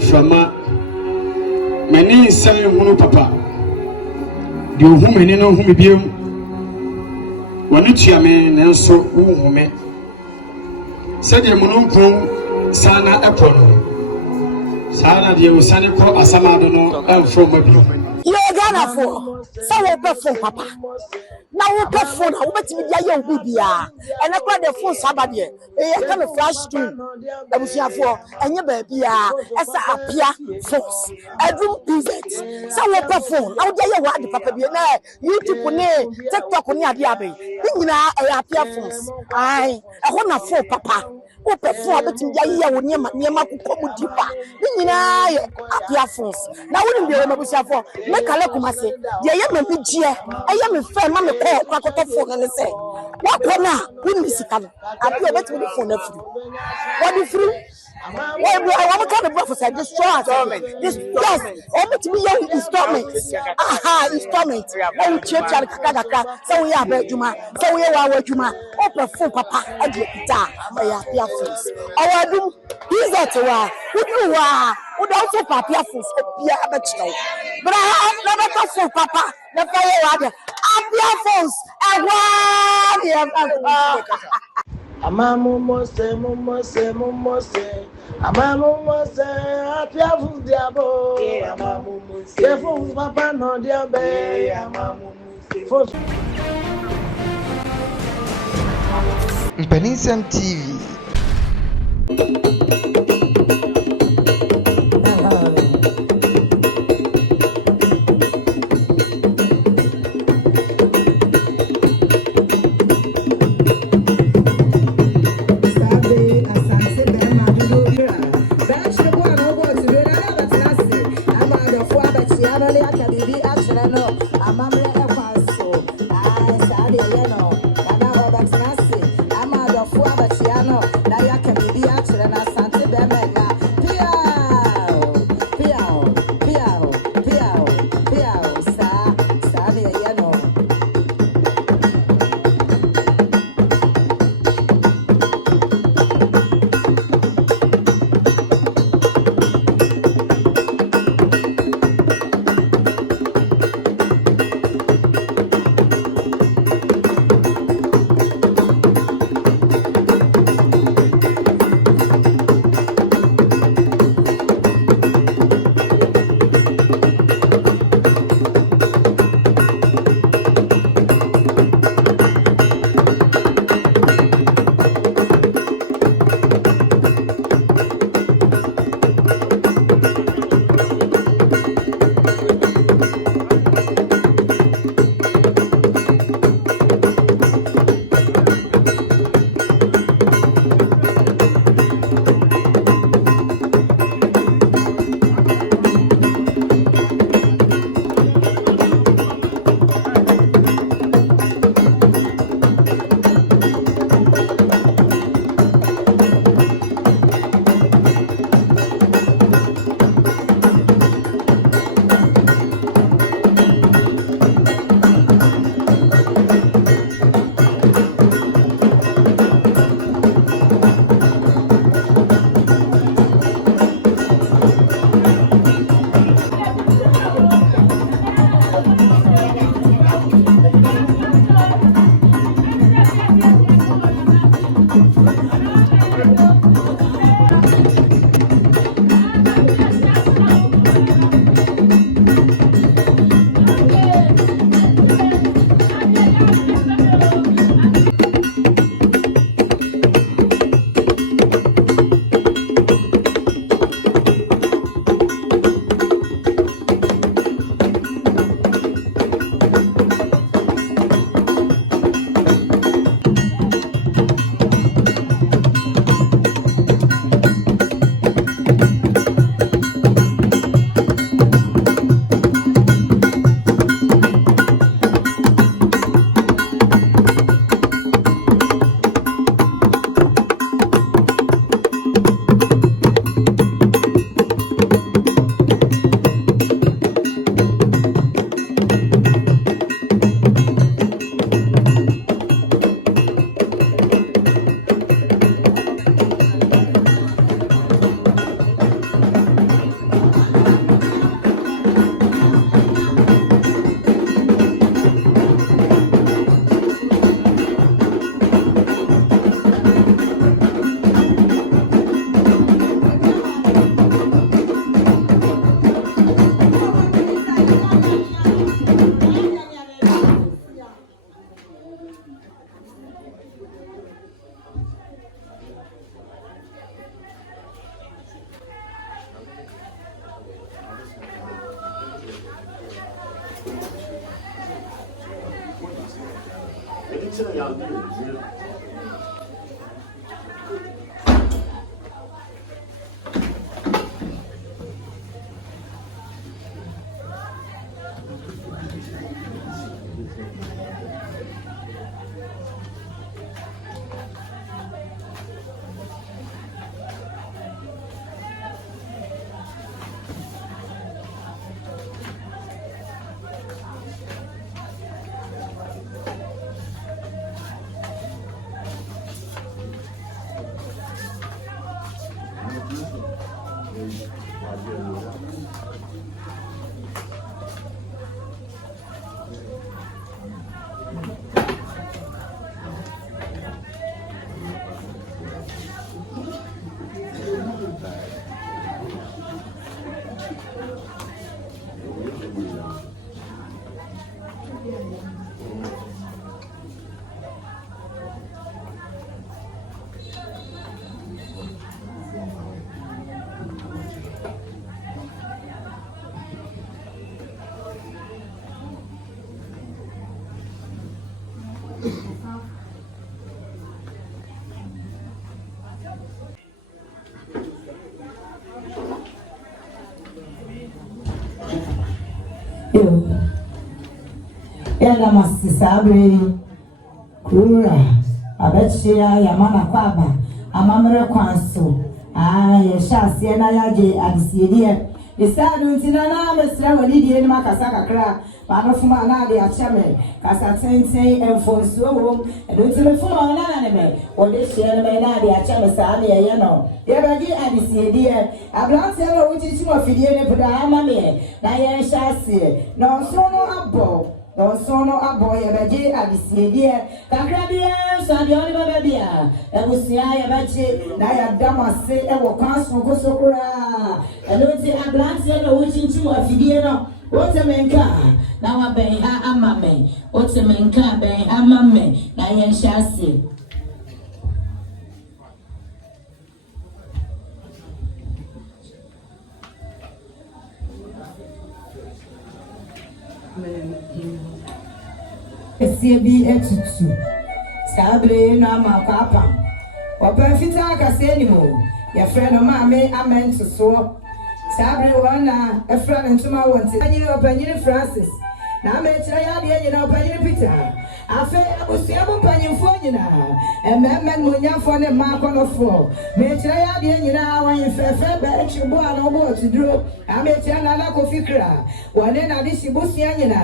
Frama Mpaninsem hunu papa de ohumene no humi biem wonu Kyeame nanso uhume sede mununkum sana epono sana de usane ko asamado no amfro mabio ye Ghana for so we be phone papa na wo pe phone na wo betimi dia ye obi bia ene kwa de phone sabade e ka me flash screen abusiafo enye ba bia esa apia phones edum business so wo pe phone na wo dia ye wa de papa bia na YouTube ne TikTok ne ade abe ni nyina e apia phones ai e ho na phone papa wo pe phone betimi dia ye wo niema kokko dipa ni nyina ye apia phones na wo ni bia abusiafo me kale kumase de ye me bigye eye me fe ma me kwa phone and say what corner win me sikana abi obet me phone afri what the free why I want kind of prophecy destroy this yes obet me young installments aha installments na we check kaka so we have adwuma so we wa adwuma open phone papa ade kita ya pia phones awadum is that wa udu wa udu also papa phones pia abechiro but I have never phone papa na fire wa apia phones Amamu mose amamu mose apia phones diabo amamu mose phones papa no diabe amamu mose Mpaninsem TV. Ela masisabre kura Achiaa yamana kwaba amamre kwanso ye shase na yaje Asiedu Isadu ntina na mesra walidie ni makasa kakra Manofuma na de achame kasa tenten enfonso wo edo telefoma na ne me ode hye me na de achame sa na ye no ye baji Asiedu abrante no wuchichi mo fidie ne poda ama me na ye shase no so no abo no sono aboye baje Asiedu kakra bia so de oni baba bia ebusia ye baje na ya damase e wo kwanso gosokura eloti ablance no wuchinchi mo afidie no otemenka na wa ben ha amame otemenka ben amame na ye nshase Esiebi etutu sabre na makapa opafita akase ni mo ya freno maame amentu so sabre wana efreno ntuma wonte anyi opanyini Francis na amechira ya de nyina opanyini Peter afe osuabo Patomfuo nyina ememmen munyafo ne makonofo mechira ya de nyina wan fefe ba echibo ana obo otuduro amechira na la kofikra wone na de shibusia nyina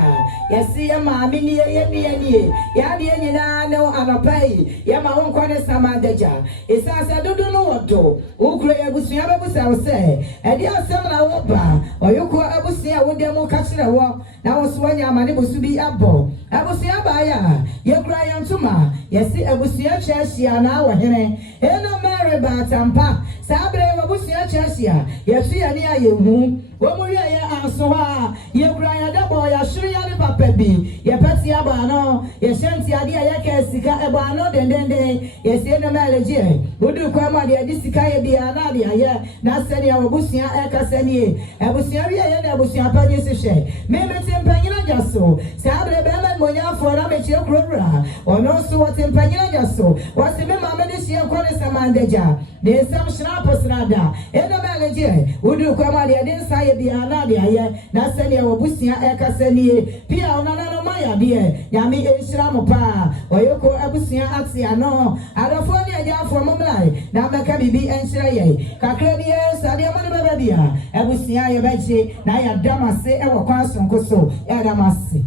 yesi ya maame ni ye ya de nyina no anopai ya ma wonko ne samandeja esasa dudu no wodo ukure ebusia bebusa wo se edi asem na wo ba oyoko ebusia wo dem ka kire wo na wo so wanya amane bosubi abo ebusia ba ya yekura yantuma yesi ebusia chashia na awahene eno mary batampa sabre ebusia chashia yesu ya ni ayehu wo muri ya ansoa yekura ya dabo ya shuru ya ni papa bi ye pati aba no ye shanti ade ya ka sika ebo ano dendende yesi eno meleje odu kwa ma de adi sika ye bia na de aye na sene ya ebusia ekasenie ebusia wi ye na ebusia panye sihwe memete mpanyina jaso sabre be ma monya fora me chie krobra ono so wote mpanyina jaso wase me ma me de chie ko ne samandeja de sam shra posrada eno meleje odu kwa ma de adi nsa ye bia na de aye na sene ya ebusia ekasenie pia onana no ma ya de yami enshira mo pa oyoko ebusia atia no adofo ne aja afo momlai na meka bibi enshira ye kakra bi sade mo ne baba bia ebusia ye baje na ya damase e wo kwanso nkoso ya damase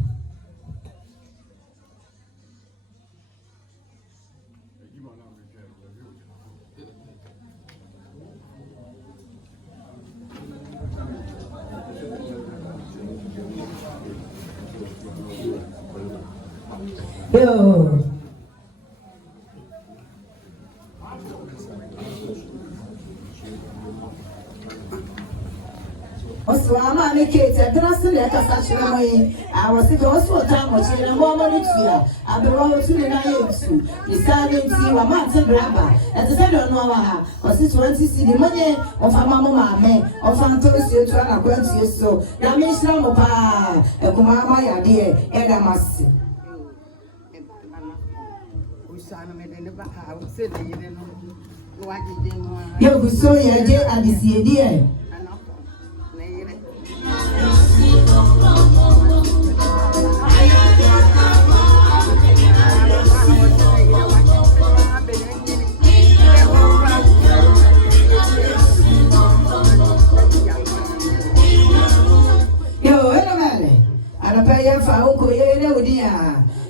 yo oso ama mi kete drasle le kasa chira moyi awose to oso ta mo chira mo mo ni tia abro wo tu na ye tu isani ti wa ma te graba e se do no wa ha osi 20 cd monye o fa mama maame o fa nto si otu na kwanti so na mi shira mo pa e kuma ma ya de e da masi Yo, Kuso, Agyei, Asiedu. Yo, anapaya fa unko yene udia.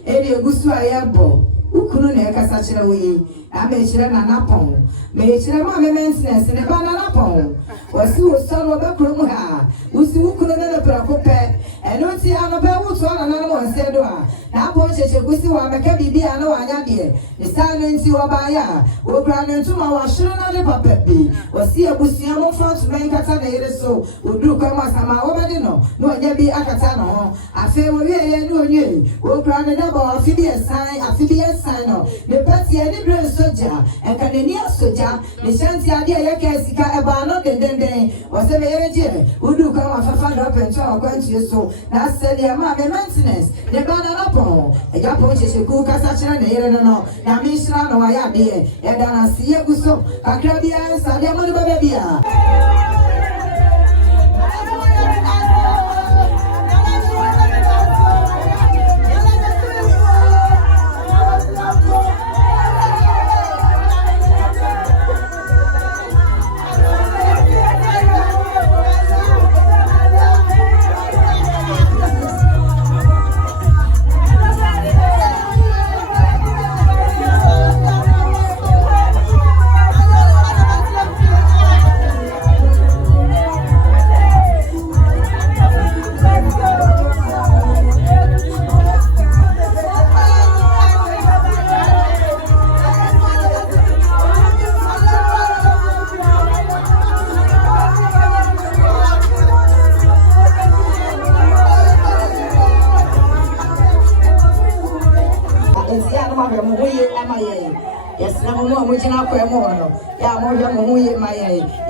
Eri egusu ayabo. Ukunu ne kasa kyerɛ wo yi. Amechira na napon. Mechira ma maintenance ne ba na napon. Wasi wo sɔrɔ be krom ha. Usi ukunu na prakopɛ. Eno ti anoba wo so na na mo nsedo a. Na apon cheche gusi wa meka bibi ana wa anya de. Ne sa no nti wo ba ya. Wo kra ne ntuma wa hwere na de papa bi. Wasi ebusia mo fa to ben kata na yere so. Oduru kwa masama wo be de no. No anya bi akata no ho. Afe wo wie ye no onye. Wo kra ne da ba afi bi esan no. Ne pati e ni bre soja. Enka ne ni soja. Ne shanti ade ya ka sika e ba no dendenden. Wase be yere je. Oduru kwa mafafa do pento akwanti so. Na sele ma maintenance. Ne ba na napon. E ja pon cheche ku kasa kyerɛ ne yere no no. Na mi shira no wa ya de. E da na siye guso. Kakra bia sa de mo no ba bia.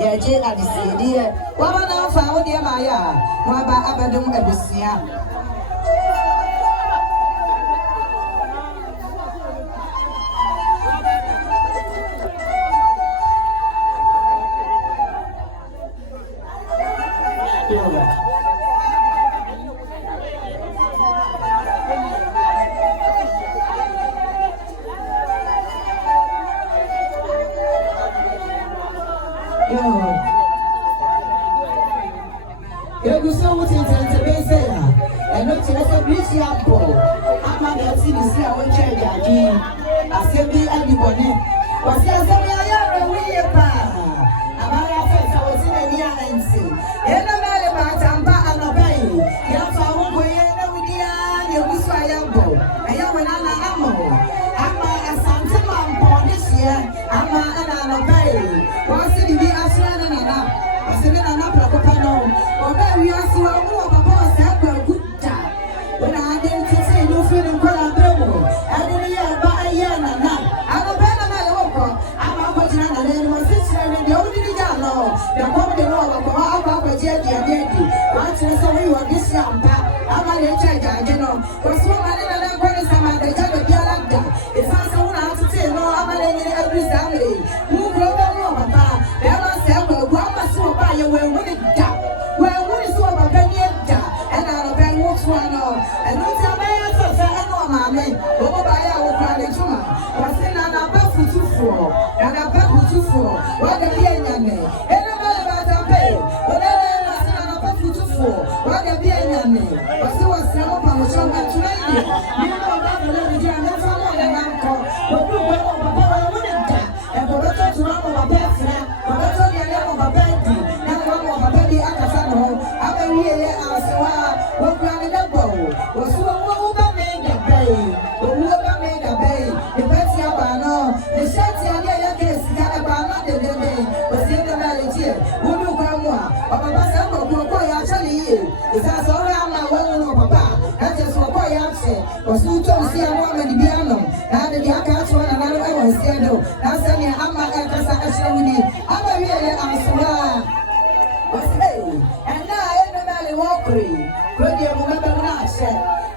Agyei Asiedu. Waba na fa wo de ma ya. Waba abadum abusia.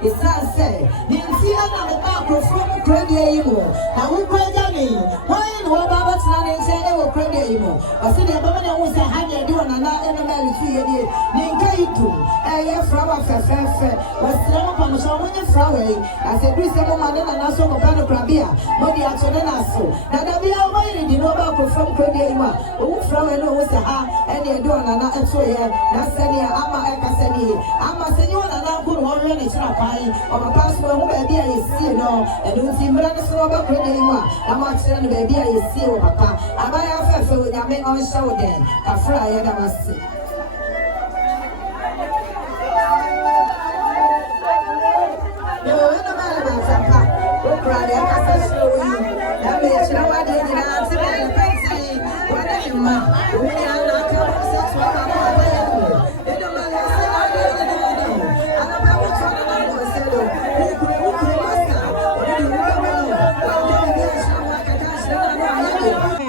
It's not say, you see, I'm not a from Kyeame. Now we I said, the woman was a honey, do an animal to you. Ninkaitu, a flower was thrown upon so many flowers. I said, Chris, a woman and also a pan of Rabia, but the Achonaso. Now, that we are waiting, you know, about from Kyeame, who flower knows the ha, and you're doing another toy. That's any Ama Ekaseni. Ama Senor and Uncle Warren is not pie, or a passport who may be a sea, no, and you see brothers over Kyeame. I'm not saying baby, I see you, Papa. I buy a fair with your men on show then. A fry, and I must see. No, no matter about Papa. Go cry, I can show you. That means you know what they did. I'm saying, what are you, ma? We are not going to sex with our they don't know. I don't know which one of them was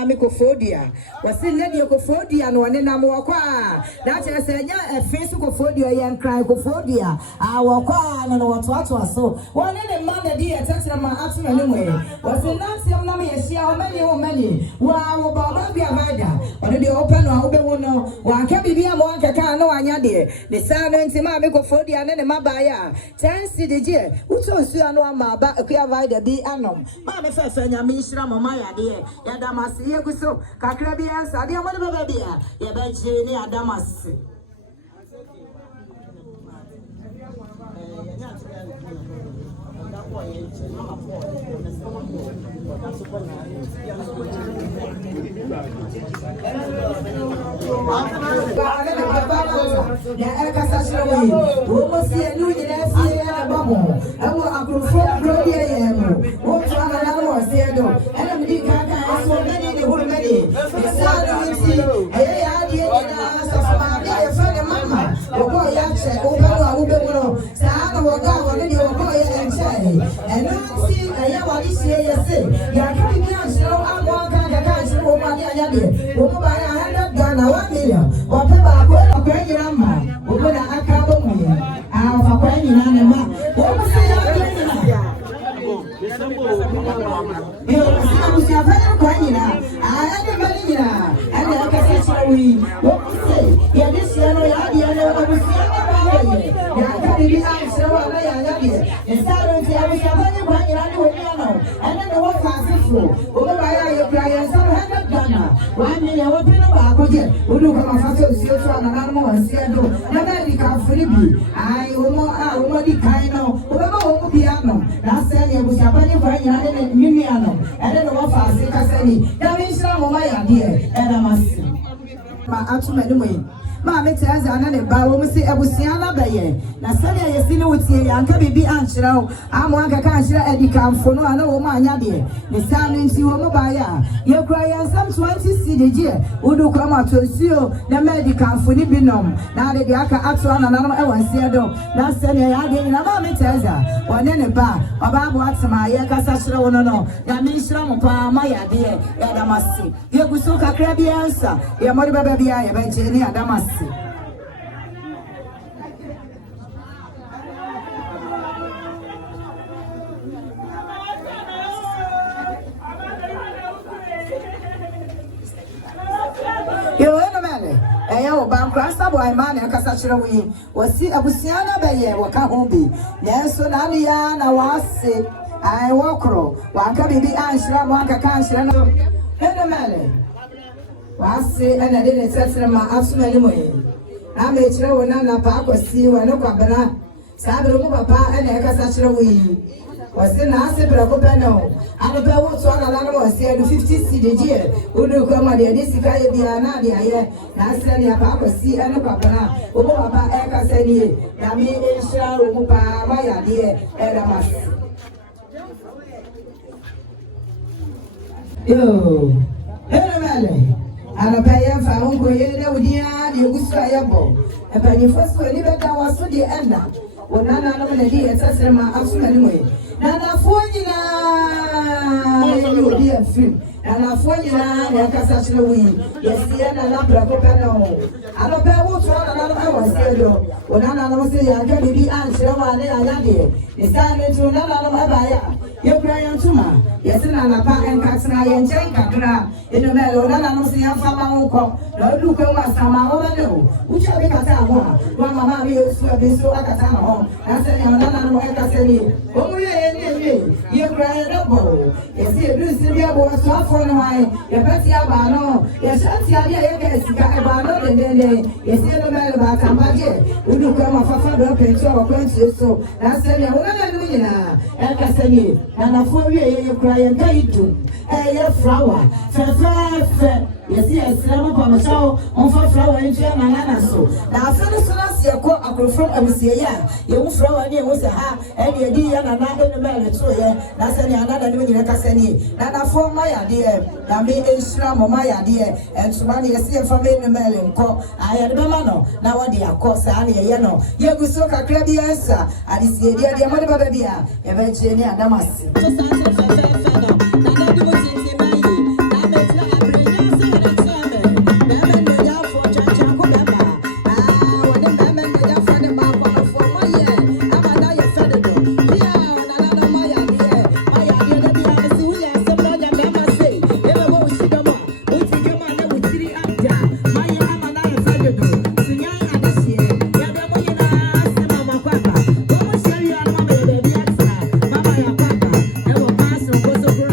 Mikofodia was in Lady Cofodia and one in Amankwaa. That's a say, yeah, a face of Cofodia and cry Cofodia. Our quan and what was so. One in the man, dear, touching my action anyway. Was in Nancy of Nami, see how many. Wow, about the Avada. Or the open or Oduom, one can be a Monkaka, no, I did. The silence in my Mikofodia and then the Mabaya. 10 city, who told you I know my back a Kyeame be annum. Mamma first and Yamishra, my dear, Yadamasi. So, Kakrabian, Sadia, what about baby? Ya Benchini, Adamas. Mamma tells an bow, say, I was Siana Baye. Now, Sunday, you see, no, it's here, and can be answered. I'm one cancer at the camp for no, I know my yabi. The sound into your mobile. You cry and some 20 city, who do come out to see you, the medical for the binom. Now, the Aka Atron and I want to see them. That's Sunday, I didn't know. Mamma tells her, one in a bar, about what's my Yakasasha, no, Yamisha, my dear, Yadamasi. You go so crabby answer. Your mother baby, I eventually Adamas. You know, man, I Bancrasta boy, man, and Cassachra was see a Busiana Baye, what can't be. Yes, so Naliana was sick. I walk row. One can be answered, one can answer. Hey, man. Was say, and I didn't settle my absolute anyway. I made sure when I'm not park or see when no cabana. Sabu Papa and Cassachra was in Nasa Bracopano. And the Pavo Swan Alano was here to 50 CDG. Who do come at the Sikaya Nadia here? Nasania Papa see and no cabana. Umo Papa Eka Seni. Yami Isha Umupa, my dear, Edamas. Yo, hey, and a payer found Koyeda with the Usayabo. And when you first go, you better was to the end. When none of the dear Sassama absolutely. Nana for you, dear free. and a phone and Cassachino. Yes, and a number of Pano. I don't know what's one Asiedu. When I don't say I can be answered, I did. It's time to none of my buyer. You're crying to ma. Yes, and I'm a pack and Caxana and Jacob. In the mellow, and I don't see a farmer. No, look over some over which I make a town. One mamma used to have been so at a town. I said, I'm not on what I said. Oh, yeah, you're crying up. Yes, you do see me about Sarfo. Your Patia Bono. Yes, Achiaa, Sikapa, and then yes, you know about Agyei. We do come off a father picture or quenches. So that's a woman and Cassani. And a 4 year you cry and pay to a flower. Fair. Yes, I'm upon the show on for flower in German. So now, first, you call a from Asia. You flower near was a ha, and you did another in the marriage. So, that's another doing a Cassani. And I form my idea. I made a slam of my idea, and so many see from in the mail call. I had the mano. Now, what they are called, you know. You go so a crabby answer. I see the idea, mother baby, eventually, I must. So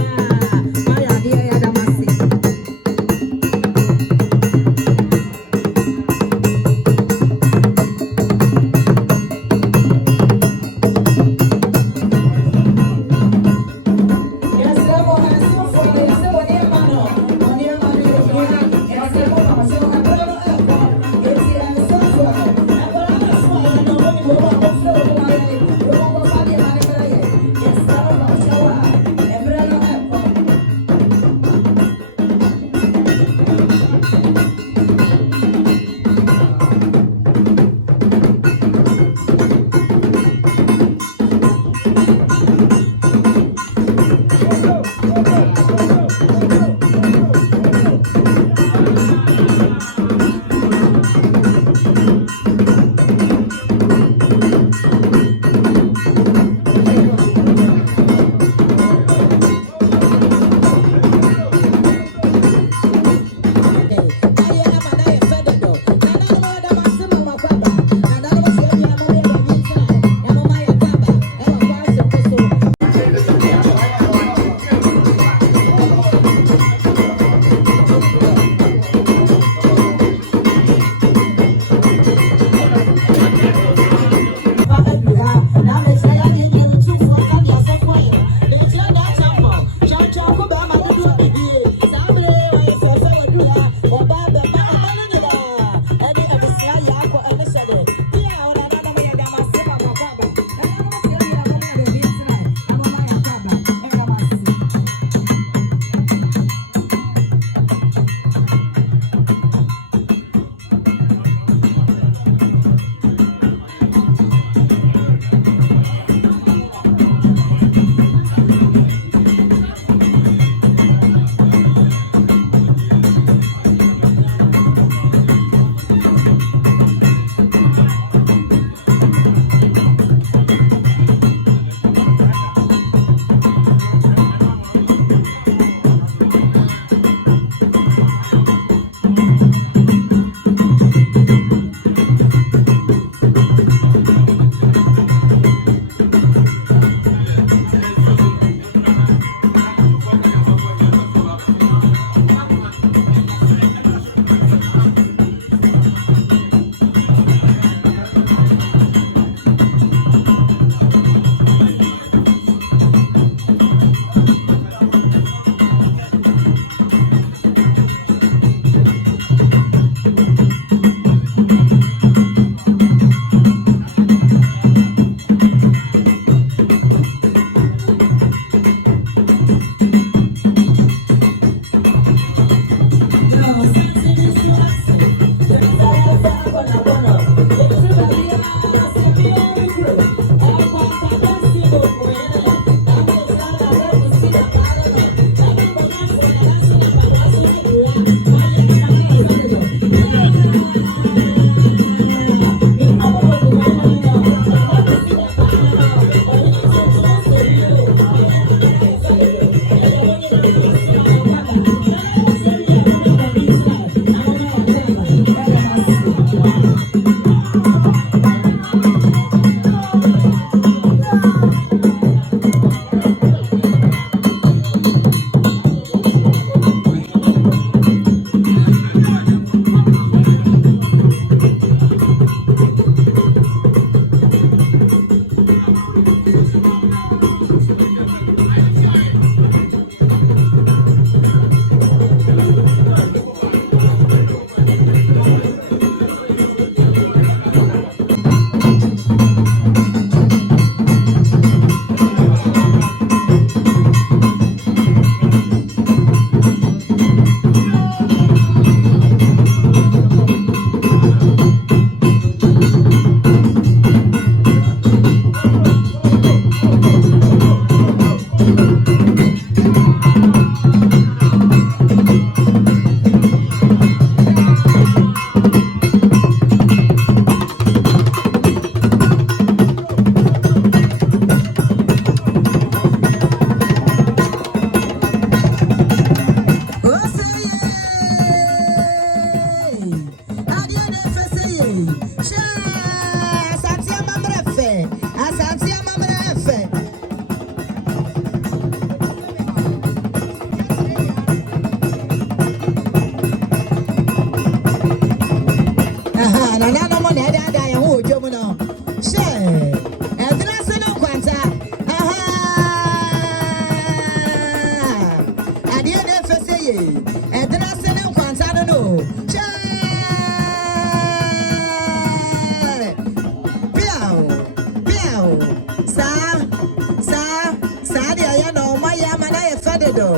do.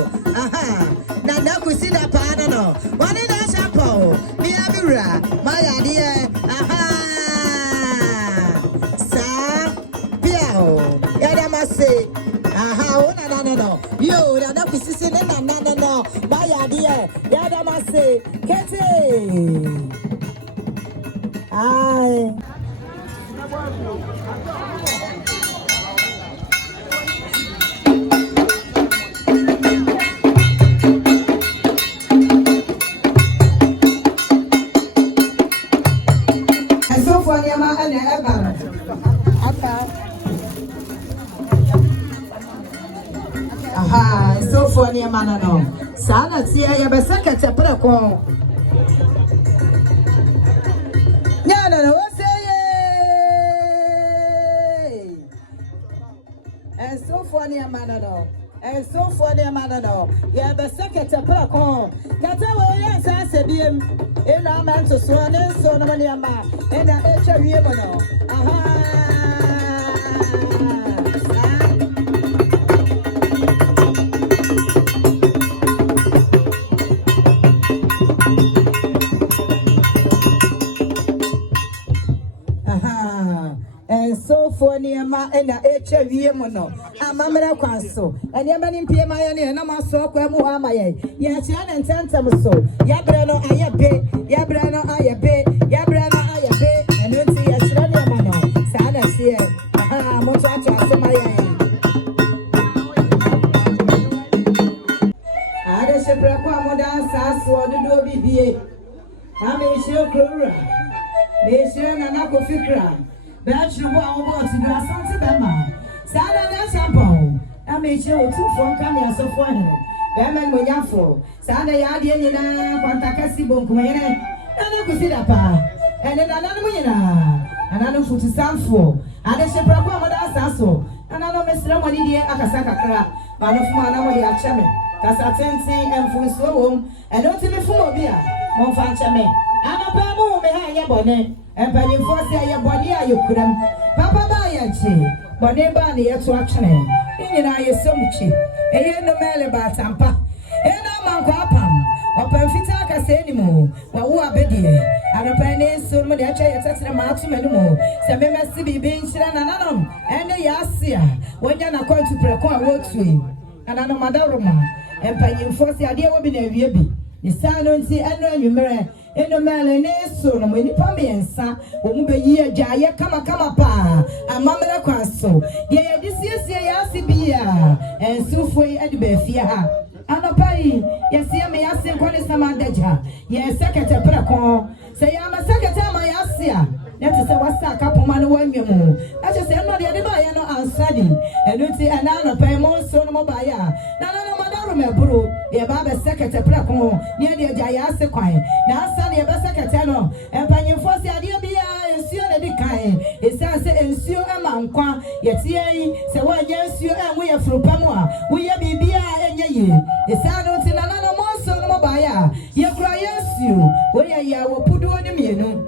Aha. Na Kusi da pa no. One in the shampoo. Me abira. My idea. Aha. Sa. Piao. Yada mase. Aha. No. Yo, na Kusi se na no. My idea. Yada mase. Kete. Ai. Aha, so funny man no. Sana tia ya besaka te preko. No, what say ye? And so funny man no. And so funny man no. Ya besaka te preko. Kata wo ya sa sebiem. E na man to so na so no mani ama. E na e twa wie mo no. Aha. Niema ena eche wie mo no amamra kwanso eniema ni mpie ma ye ne na maso kwa mu ha ma ye ya chi na ntantem so ya bre no ayebe ya bre no ayebe ya bre no ayebe eno nti ya chira ne ma no sa na sie aha mo cha cha se ma ye ada se bre kwa mo da sa so dodo bibie ame she krora me she na na ko fikra Bachelor, to do Asantehene. Sada shampoo. I made sure Otumfuo come so for him. Bemen Moyafo. Sada Yadi na Pantakasi Bonkumere. Nana Kusi da pa. And then another Muyana. Another foot to Sarfo. And a shepherd Mother Sasso. Another Mr. Monidia Akasaka Kra. Man of Mana Achiaa. Asantehene and Fuso. And not in the Fumobia. Monfanchame. I'm a Paimon behind Yeboah. Mpaninsem say Yeboah ayekuram papa ba yachi bone ba ne yeto atwene nyina yesomuchi eye no mele ba tampa ena Amankwaa pam opamfita akaseni mu wa wo abedie Panin mu de atwa yetetere ma atumani mu se memesi bibi nchira nananom ene ya Asia wonya na kwantu preko a wotui nananom madaroma Mpaninsem say ade wo bi na wie bi isano nti eno anwumere eno mele ne so no mani pa mensa wo mu beyi Agyei kama pa amamra kwanso de ye disiesie ya sibia ensufo ade ba fie ha anopai yesie me yase kwani samandaja ye sekete preko se ya ma sekete ma yasia net se wasa kapoma no wanwemu ache se no de ba ye no ansadi eno ti anano Paimon so no ba ya nanano madaro meburu ye ba be sekete preko ne de Agyei ase kwan na asa ne be sekete no Mpaninsem ade bia ensio na di kan esanse ensio Amankwaa yetie se wanye ensio enwo ye fropam a wo ye bibia enye ye esano ti nanano monso no ba ya ye kura yesu wo ye ya wo pudu oni mienu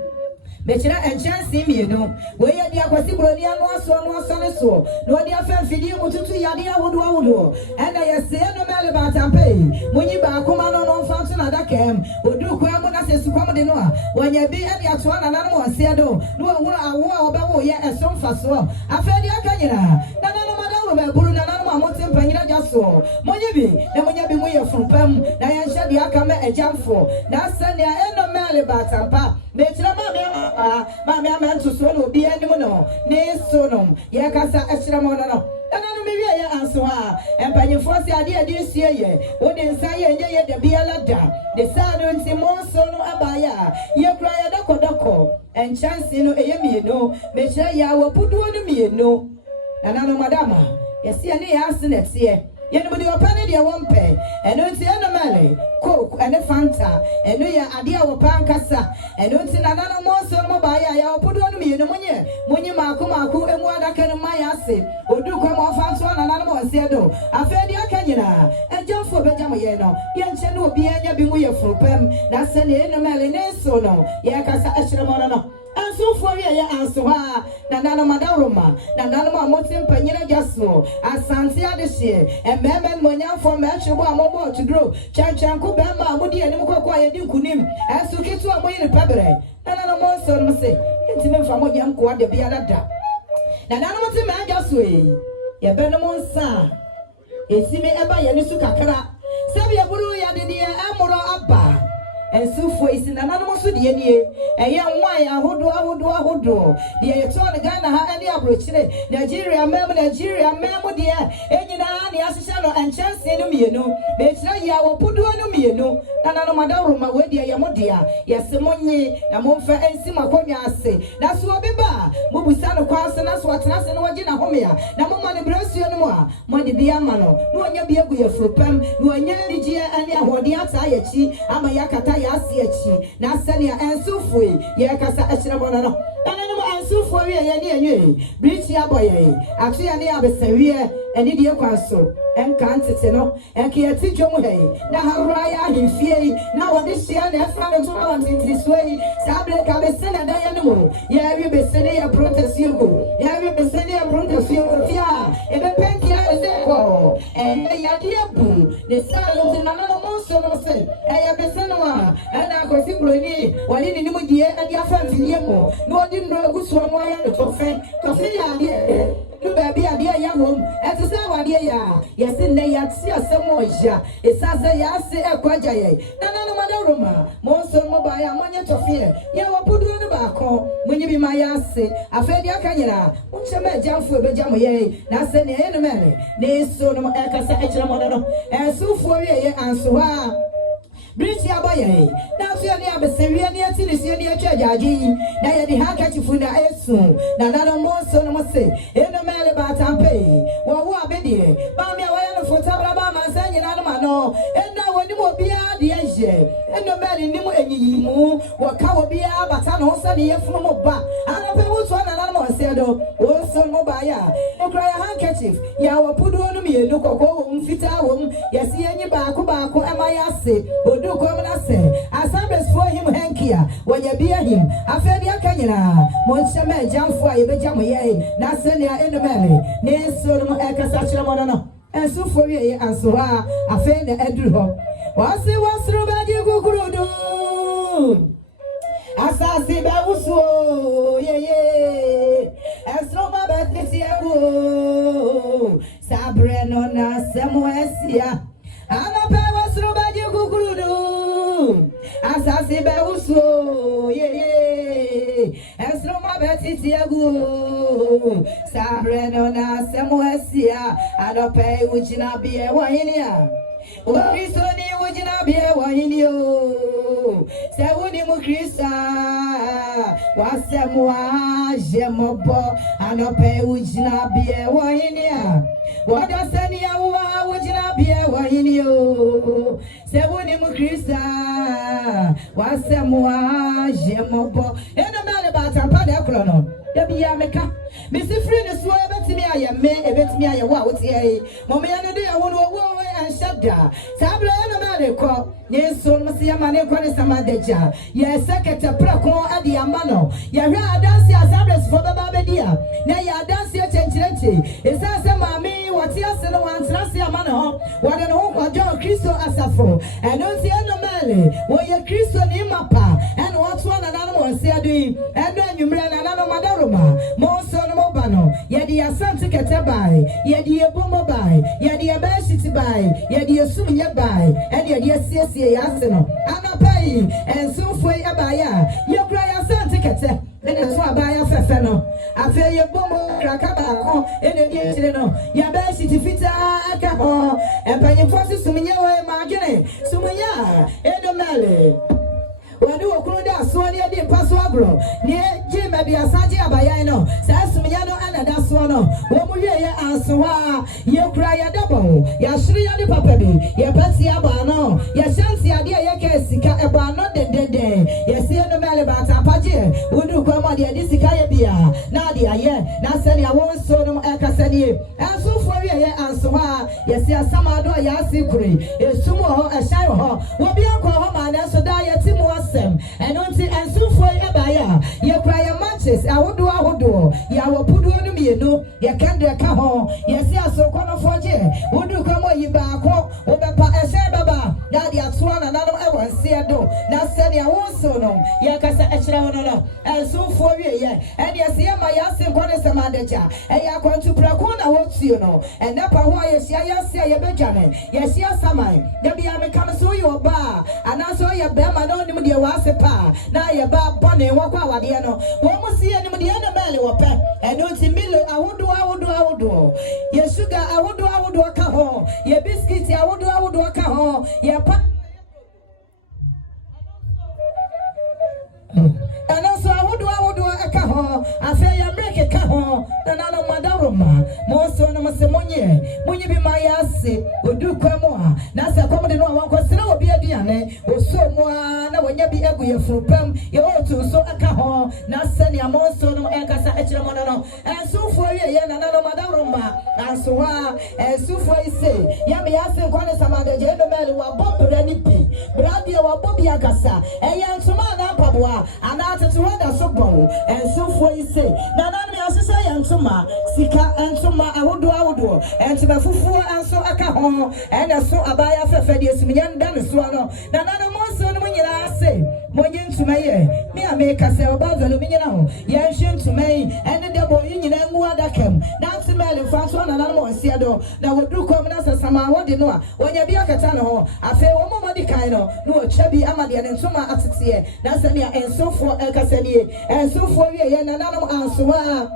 Bechira enchansi mienu we ye dia kwasi broni anu aso ne so no dia famfidi mututu yade awodo ena ye se no mele ba tampe munyi ba akoma no mfanto na dakem odu kwa mu na sesu kwa mu de no a wanya bi e dia to na nanu Asiedu no wura awo a obawo ye esomfa so afedi akanyira na nanu madawo be buru na nanu amote mpanyira jaso munyi bi na munyi bi mu ye frupam na ye hye dia aka me ejamfo na sane eno mele ba tampa bechira Mami amantu so no bi anim no ne so no ye kasa ahyira mo no no me wie ye anso ha Mpaninsem ade sie ye wo de nsa ye nye ye de biala da de sado nti mo so no abaya ye kura ye dako enchansi no eye mienu me hira ya wo puduo no mienu nanano madama ye sie ne ya ase na tie ye no de opane de wompe eno nti eno male Coke ene Fanta eno ya ade a wo pankasa eno nti nanano mo so no baya ya opuduo no mienu munye maako emu adaka no maya ase odu kwa mo fanto nanano mo Asiedu afedi akanyina ejofo bejamo ye no ye nche no obi anya bi mu ye fropem na se ne eno male ne so no ye kasa ahyire mo no Nsufo ye anso ha na nana madaroma na nana ma motim panyina jasmo Asantehene ememe monyamfo mehwebo amobo tudro chanchanko bema amudi anim kokwa ye dinkunim ensu kitu amoyire pebre na nana monso no se ntime mfa monyam ko ade bia dada na nana motim ajaswo ye beno monsa esime eba ye nisu kakra sabi eburu ya de de amuro aba Nsufo isi na nananom so de nie eye nwan ahodo de ye to ne Ghana ha ani abrochire Nigeria mem de enyina ne asehya no enchanse no mienu be kira ya wopodo no mienu nananom adaroma we de ye modea yese monye na momfa ensi makonwa ase na so obeba mobusa no kwase na so atena se no wage na homea na momma ne brasuo no mu a mo de bia ma no no onya bia gu ye fropam no onya rigye ani ahode ata yachi ama yakata Asiedu na sania ensufo ye kasa achira bona no nananum ensufo wi ye ne enwe brichi aboye Achiaa ne abesawie eni de kwanso enka ntete no enka yati dwom he na haraya ahimfie na wode hia na efra no to na ntintisoi sabre ka besena da ye no mu ye wi besene ya protesio go ye wi besene ya protesio tia ebe pentia ezeko ya dia bu ne sa no nananum monso no se ya besena wa ana ko sibroni wali ni mu die adi afa mfilie mo no odi ndo aguso mo ya to fe ya die no baby ade ya hom etse wade ya yesi ne ya ti asemo oja esaze ya se Agyei nana madaroma monso mo ba ya manye to fe ya wopodu ne ba ko munyi bi ma ya se afedi akanyira unchema ajamfo ebeja mo ye na se ne ye no mere ne so no ekasa echira mo no ensufo ye anso ha Briti aboye na fia ni abesewie ni atilisio ni atwa Agyei na ye di handkerchief na esu na nana monso no se eno mele batampe wo abedie ba mi awoya no fotabra ba mansanyi na no mano ena woni mo bia de eje eno mele ni mo enyiyimu wo ka wo bia bata no se ne yefunu mo ba ana pe wuto na nana mo se do wo so mo ba ya okra ya handkerchief ya wo pudu no mienu kokko wo mfita wo yesi enyi baako ema ya se do komna se assemblies for him Nketia wanya bia him afedi akanyina mo nchema jamfo a yebeja mo ye na se ne enomele ne so no ekasa kire mo no ensufo wi ye anso ha afi na aduru ho wasi wasru baji kukurudu asasi ba uso ye esro ma betisi ego sabre no na semoesia ana pe wasru baji kukurudu asasi ba uso ye esro ma betisi ego sabre no na semoesia ana pe ujina bie wahinia Kristo ni ujina bie wahinio Sewuni mu Krista Wasemwa jemobo Anope ujina bie wahinia Wadaseni ya uwa ujina bie wahinio Sewuni mu Krista Wasemwa jemobo Eno mele bata mpade akrono Debi ya meka Misi free ni suwa ebetimi aye me ebetimi aye wa uti ye Mome ya nede ya wunu wawe anshada Sabla eno mele ko Yesu masi ya mane kwa ni samadeja Ye sekete preko adi ya mano Ya rea adansi ya sabla sifobe babedia Na ya adansi ya chenchirechi Isa se mami watia seno wantinasi ya mano Wadeno kwa John Kristo asafo Enonti eno mele Woye Kristo ni mapa Eno watu wana nano Asiedu Eno nyumre na nano madaroma Monso no mobano Yedi ya santi ketebai Yedi ya bomo bai Yedi ya beshiti bai Yedi ya sumye bai Yedi ya siye yaseno Anapai Ensufwe abaya Yokra ya santi kete Ene so abaya fefeno Afe ye bomo krakaba ako Ene diye chile no Ya beshiti fita akaho Mpaninsem sumye we magine Sumya Eno mele Wadu okuruda aswani adi paso agro ni jima bi asaje abaya no sa sumya no anada so no wo mu ye ansoa ye kura ya dabo ya shiri ya di papa bi ye pati aba no ya shanti ade ye ka sika eba no dendende ye sie no mele bata paje wudu kwa ma de di sika ye bia na de aye na se ne awon so no ekasa nie anso fo ye ansoa ye sie asamado ya sikuri esumu ho ehyan ho wo bia kwa ho ma na so da ye timu and until and soon for Yeboah, ye cry so ya kandre ka ho yesi asokwa foje wodu kwa mo yibaako obepa ehye baba na dia toa na nanom ewo Asiedu na sene ya wonso no ya kasa ekyira wono no ensufo wie ye ene yesi ma ya senkwa ne semadecha ya kwantu prako na wotuo no enepa ho ayesi ayesi ayebedwane yesi asaman ya bia me kam so yo ba anaso ya be ma no nim de wasepa na ya ba bone wokwa awade no wo musie nim de na mele wo pe eno timilo awodo ye sugar awodo ka ho ye biscuit awodo ka ho ye pa anaso awodo aka ho afa ya break ka ho na na madaroma mo so no se monye bi ma ya se odu kwa mo a na se kom de no wan kwasira obi aduane o so mo a na wonya bi egu ye frupam ye otu so aka ho na se ne mo so no ekasa ekire mo no ensufu ye na na madaroma anso wa ensufu ise ya me ya se kwa ne samade je do mele wa bobra ni pi bradia wa bobi akasa eya ntuma na paboa ana atete so bon ensufu ise na na me asese ya ntuma sika ntuma awodo ntuma fufu anso aka ho ena so abaya fefe de esumnya nda ne so no na na mo so no nyira ase monye ntuma ye me ameka se obazo no nyina ho ye hwe ntuma yi ene de bo nyina ngu adakam na ntimele fa so na mo Asiedu na wodu kom na sesama wode no a wonya bi akata no ho afi wo mo modi kan no no cha bi amade ne ntuma atete na se ne ensofo ekasanie ensofo ye na mo ansoa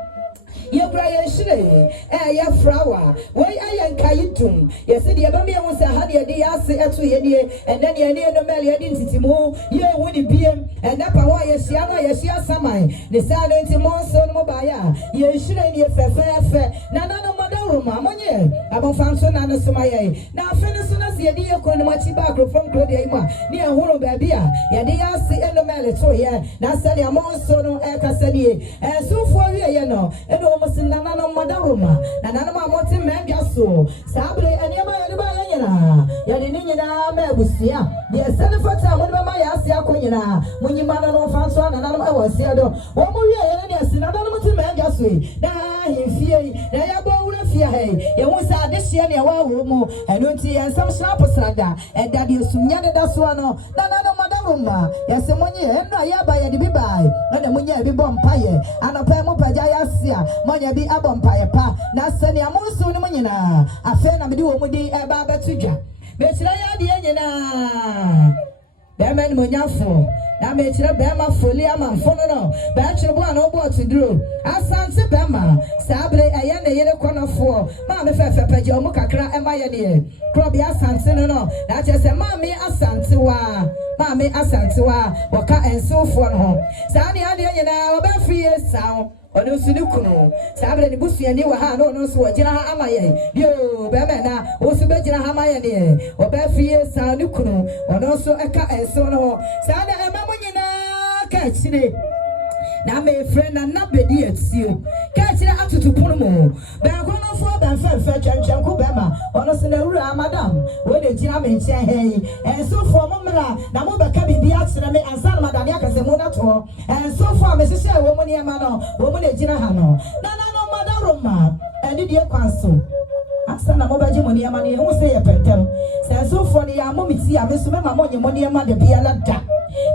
ye prayer shire ye flower we ayenka yitum ye se de ba me won se ha de de ase eto ye de ene ne ne no mele ye ntitimu ye woni biem ene pa ho ye sia no ye sia saman ne sa no ntimo so no ba ya ye shire ne fefe na no madaroma monye abonfanso na no soma ye na afene so na se ye de ye ko no machi ba agrofom kro de ma ne ehoro ba bia ye de ase eno mele to ye na se de amonso no ekasanie ensufo wie ye no eno Nana no madaroma na nana ma moti membia so sabre eniema ya ba yanyina ya ni nyina ma abusia de sene fata mo ba ma ya asia konyina munyima na no fanso na nana ma Asiedu wo mo wie ya ne asi na nana moti membia so na hifie na ya bo wura fie he ye hu sa de hye ne wa wo mu eno nti ya nsam shrap srada e da de sumnya de da so no nana no madaroma ya se monye eno ya ba ya de bi bai na monye bi bom paye anopa mo paja ya asia monye bi abompaye pa na sene amonso no nyina afa na mede wo mudi e ba batudwa mechira ya de nyina be men monyafo na mechira be ma foli amamfo no ba chiro bo na obo otuduro asante be ma sabre eye na yele konofo ma me fefe page omu kakra e ma ye ne kro bi asante no na che se ma me asante wa waka ensofo no sa ne ade nyina oba fie sawo ono sudukunu sabre ni busuani wa ha no so wajira ha amaye yo be me na wo so be jira ha amaye ne oba fie sa dukunu ono so eka enso no sa na ema munyina ka chire na me friend na bedi atio ka chire atutu pono mu ba kono fo ba fa chanchan ku be ma ono so na wura madam we de jira me nche he enso fo mo mra na mo be ka bibi achire me ansan madam ya ka se mo na to enso fo me sese wo mo ne ma no wo mo de jira ha no na no madaroma eni de kwanso asa na mo ba je mo ne ma ne hu se ye pentem se enso fo ne ya mo miti ya me so me ma mo nye mo ne ma de bia la da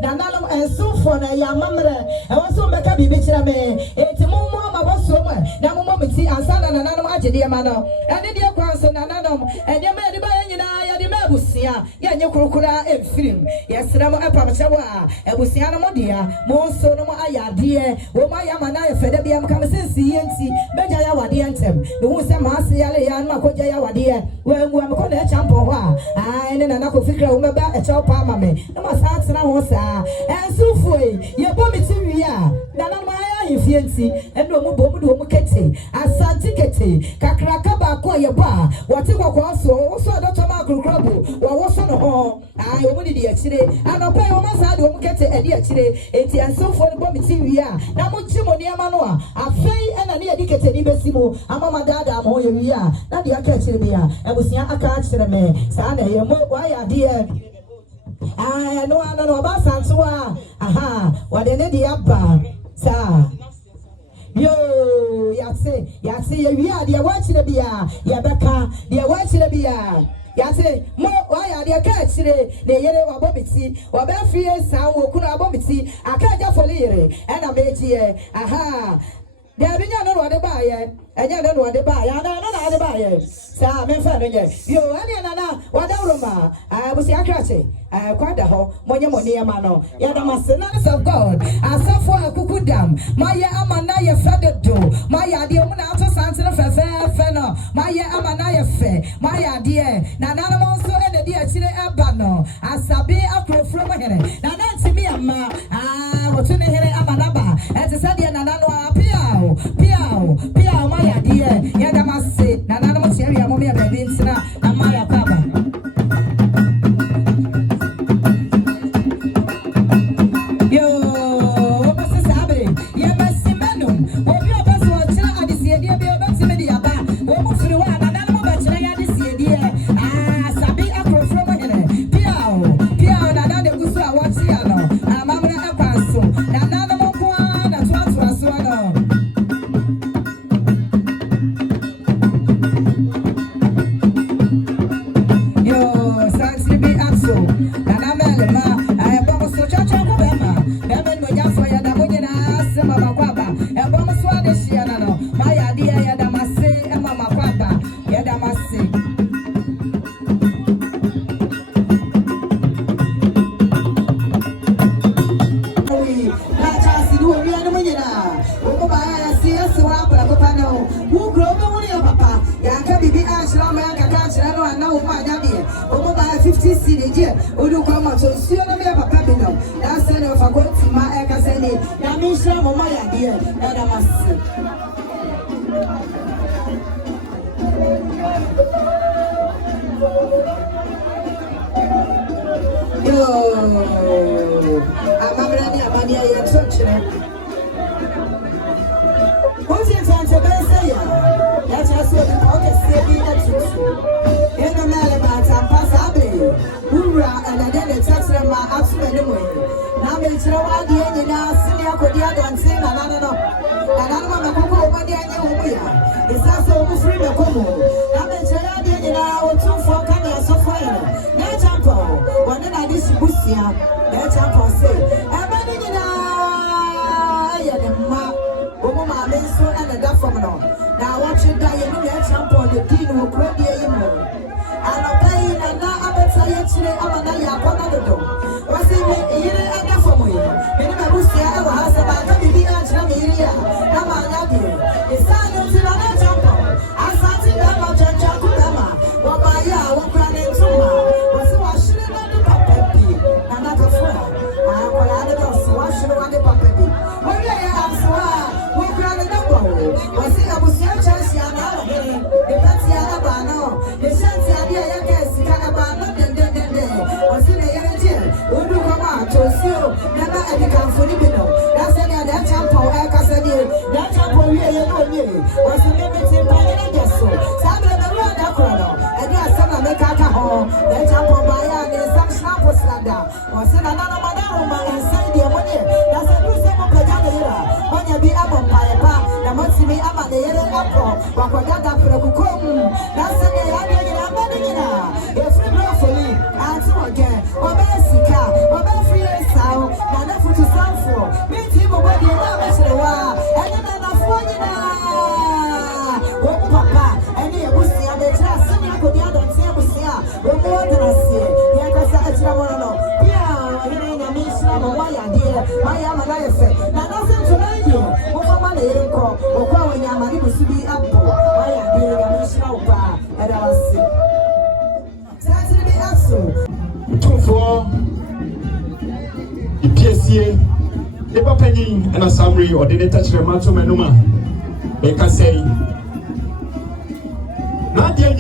na nalom ensufo na ya mamre e wonso mbeka bibi kira me eti mo ma boso mo na mo miti ansana na nanom agye ma no ene de kwanso na nanom ene ma de ba nyina ya de ma abusia ya nye kurukura emfirim ya sram apamcha wa abusia no mo dia mo so no mo ayade wo ma ya mana ya fede bia mka sensi yenti beja ya wade ntem no hu se ma ase ya le ya no akoja ya wade wa ngu am ko na champo ho a ene na ko fikra wo meba e chopa ma me na ma sa tsena ho sa ensufu ye bo miti wi a na na ma ya hifienti ene mo bo mu do mo kete asantikete kakraka ba ko ye ba wote kokko so do to ma kurukrobu wo wo so no ho ai wo mu di akire anopa wo ma sa de wo mu kete edi akire enti ensufu bo miti wi a na mo chimo ne ama no a afei ena ne edi kete ni besimo ama ma dada mo ye wi a na de aka akire bi a ebusia aka akire me sa na ye mo wa ya de no ba santuwa aha wade ne dia ba sa Yo, yase, we are the watching the beer, Yabaka, the watching the beer. Yase, mo, why are the cats today? The yellow abomity, or Belfry, sound, or Kuna abomity, I can't just for and I made here. Aha. There be no other buyer, and you don't know what they buy, and another buyer. Sam, and family, you and Nana, what Roma, I was your cratty, Kwadwo, Monia Mano, Yadamas, of God, I suffer a cuckoo Maya Amanaya feathered do, Maya dear Munato Santa Feno, Maya Amanaya fe, Maya dear, Nana Monso and the dear Chile Abano, Asabi Apro from a henny, Nana to me, what's in the henny Amanaba, and to Sadia Nana Piao, Maya dear, Yadamasi, Nana Moseria, Momia Bedinsina, and Maya Papa. Otumfuo, Ipiesie, Eba Panin, and a summary or the touch the Mato Manuma. Beka say, Nadia,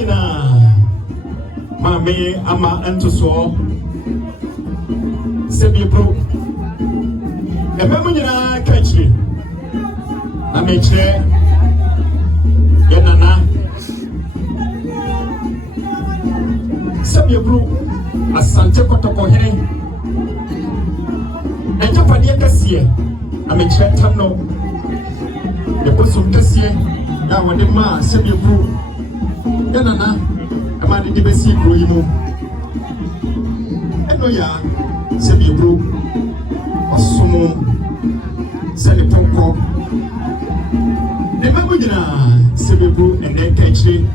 Mame, Ama, and to so Sebi Bro. A memory catch me. I make sure Yanana Sebi Bro. Asantehene and Japadia Cassia. I'm a chat no. The abosom kese ya wode ma sebiebu yana na amade de besi kro yi mu eno ya sebiebu osomo sele tonko ne mabu nyina sebiebu ene kachiri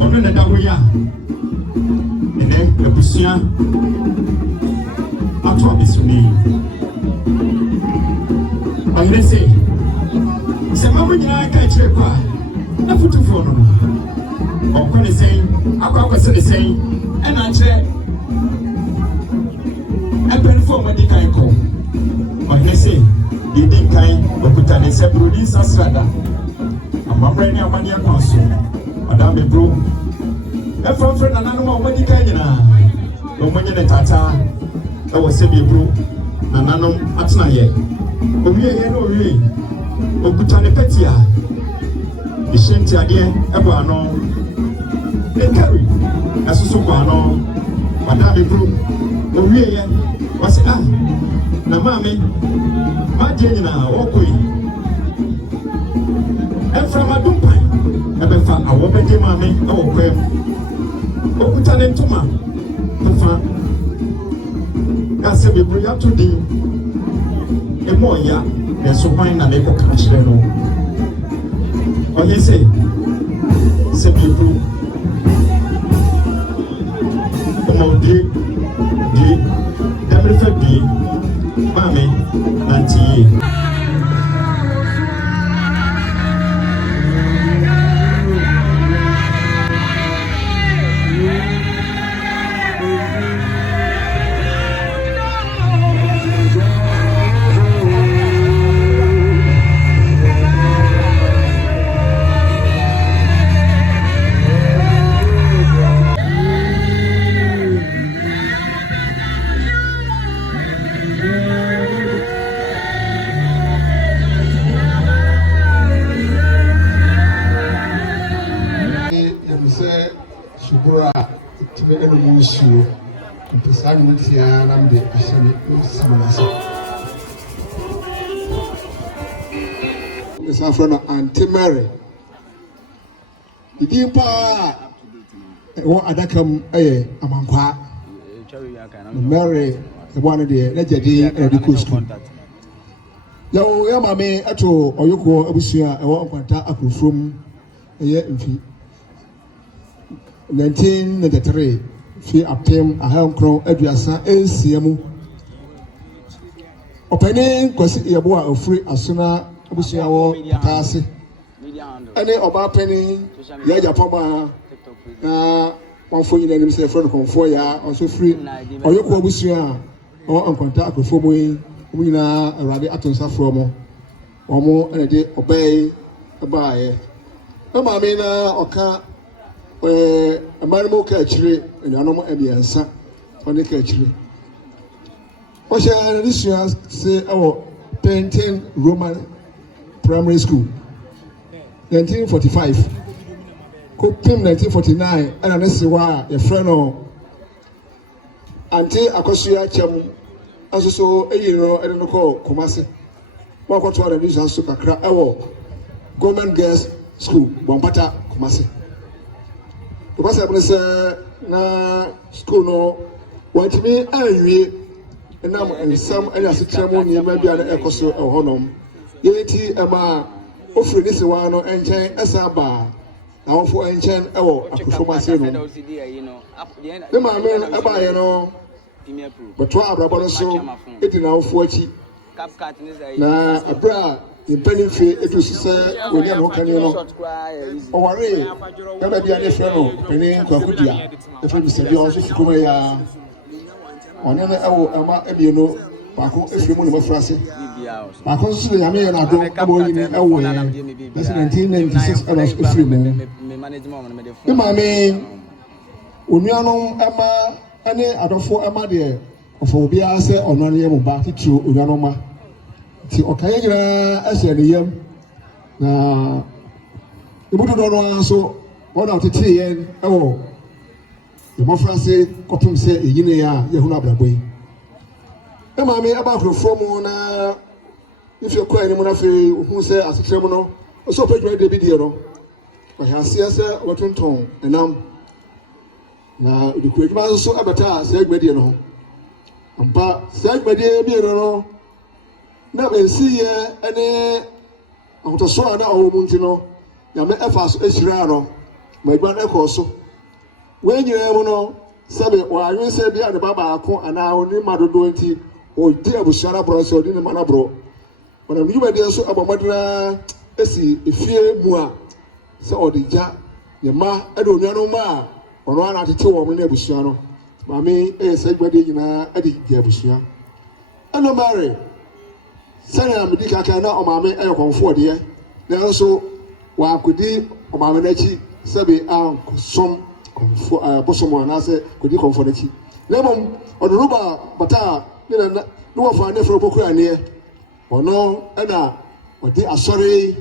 ono na dawo ya ene ebusia ato abisuni Angrese, se mabu nyina kachiri kwa na Patomfuo no okwa ne sen akwa se ne sen ena nche ebenfo madi kan ko Angrese di din kan okuta ne se brodi sasrada amamre ne amani akwanso adam be bro efrofre na nanu madi kan nyina o manye ne tata e wo se be bro na nanu atena ye owie ye no owie okuta ne petia Ishinti ade ebo ano ekari asusu kwa ano madame bro owie ye wase na mame maje nyina okoi efra madumpan ebefa awobede mame ewokwem okuta ne ntoma fa ase be bro ya to din emo ya eso hwan na leko kachire no Oyese, c'est bien pour comment dire, d'après fait bien, maman, nantier. Sarfo Auntie Mary. The pa adakam Amankwaa. Mary the one the Agyei and the Kusi. Yo mame ato oyoko abusia e wo nkwanta akrofrom mfi 1993 fi apem ahankron aduasa ensiamu Panin Kusi Yeboah ofri asuna abusia wo taase ene oba Panin ya japoma na wonfo nyina nim se friend konfo ya onso free oyoko abusia o nkwanta akrofrom yi nyina awrade atonsafro mo omo ene de obey abaaye na maame na oka amanmo ka achire enuanom abiansa one ka achire o sha risua se awo Painting Roman Primary School 1945 ko pim 1949 ana ne se wa ye frɛ no Auntie Akosua Kyam asoso eyino ede no ko Kumasi wa ko to na risua so kakra ewo Government Girls School Bompata Kumasi to ba se na school no wantimi awie enam ensam anya setramo ni ma bia na ekoso ehonom yeti ema ofre ni se wa no enchen esaba na wofo enchen ewo akufomase no ne ma me eba ye no beto abrabo no so edi na wofo achi na abra Mpaninsem etu sise onya no kan no oware ya ba bia ne fre no Panin kwakudia e fre bi se bi o so fikoma ya onye na ewo ama ebieno bako efremu ne mafrase bako so ya me na ado abo yi ni ewo ye 1996 era efremu imame onuanom ama ane adofo ama de ofo obi ase ono ne mu ba titiro onuanom ma ti okaye gira ase ne yam na ibudo do no so wona tete ye ewo Democracy kopum se eyine ya yehuna abrabo yi maame aba akrofo mu na ife kwa ni mu na fe hu se asetrem no so page where David Yero. I have seen a wetton tongue and now the quick man so abata, said Mediano. But said Mediano. Now, and see any out of so now, Muntino. Yame efas Eshirano. My brother Coso. When you know, Sabe, or I will say, the Baba, and I only mother doing or dear Bushara Bros or Dina Manabro. When I'm you there so about Madra, Essie, if you mua, so the ja, your ma, I don't know ma, or one at the 2 of Bushano. Mammy, a said wedding in a Bushia. And no marry. Sana Medica cannot or mammy air comfort here. Then also, while could be or Mamanechi, Sabe, some. Bosomo and I say, could you comfort it? Lemon or the rubber, but no one for a book near or no, Anna, or they are sorry,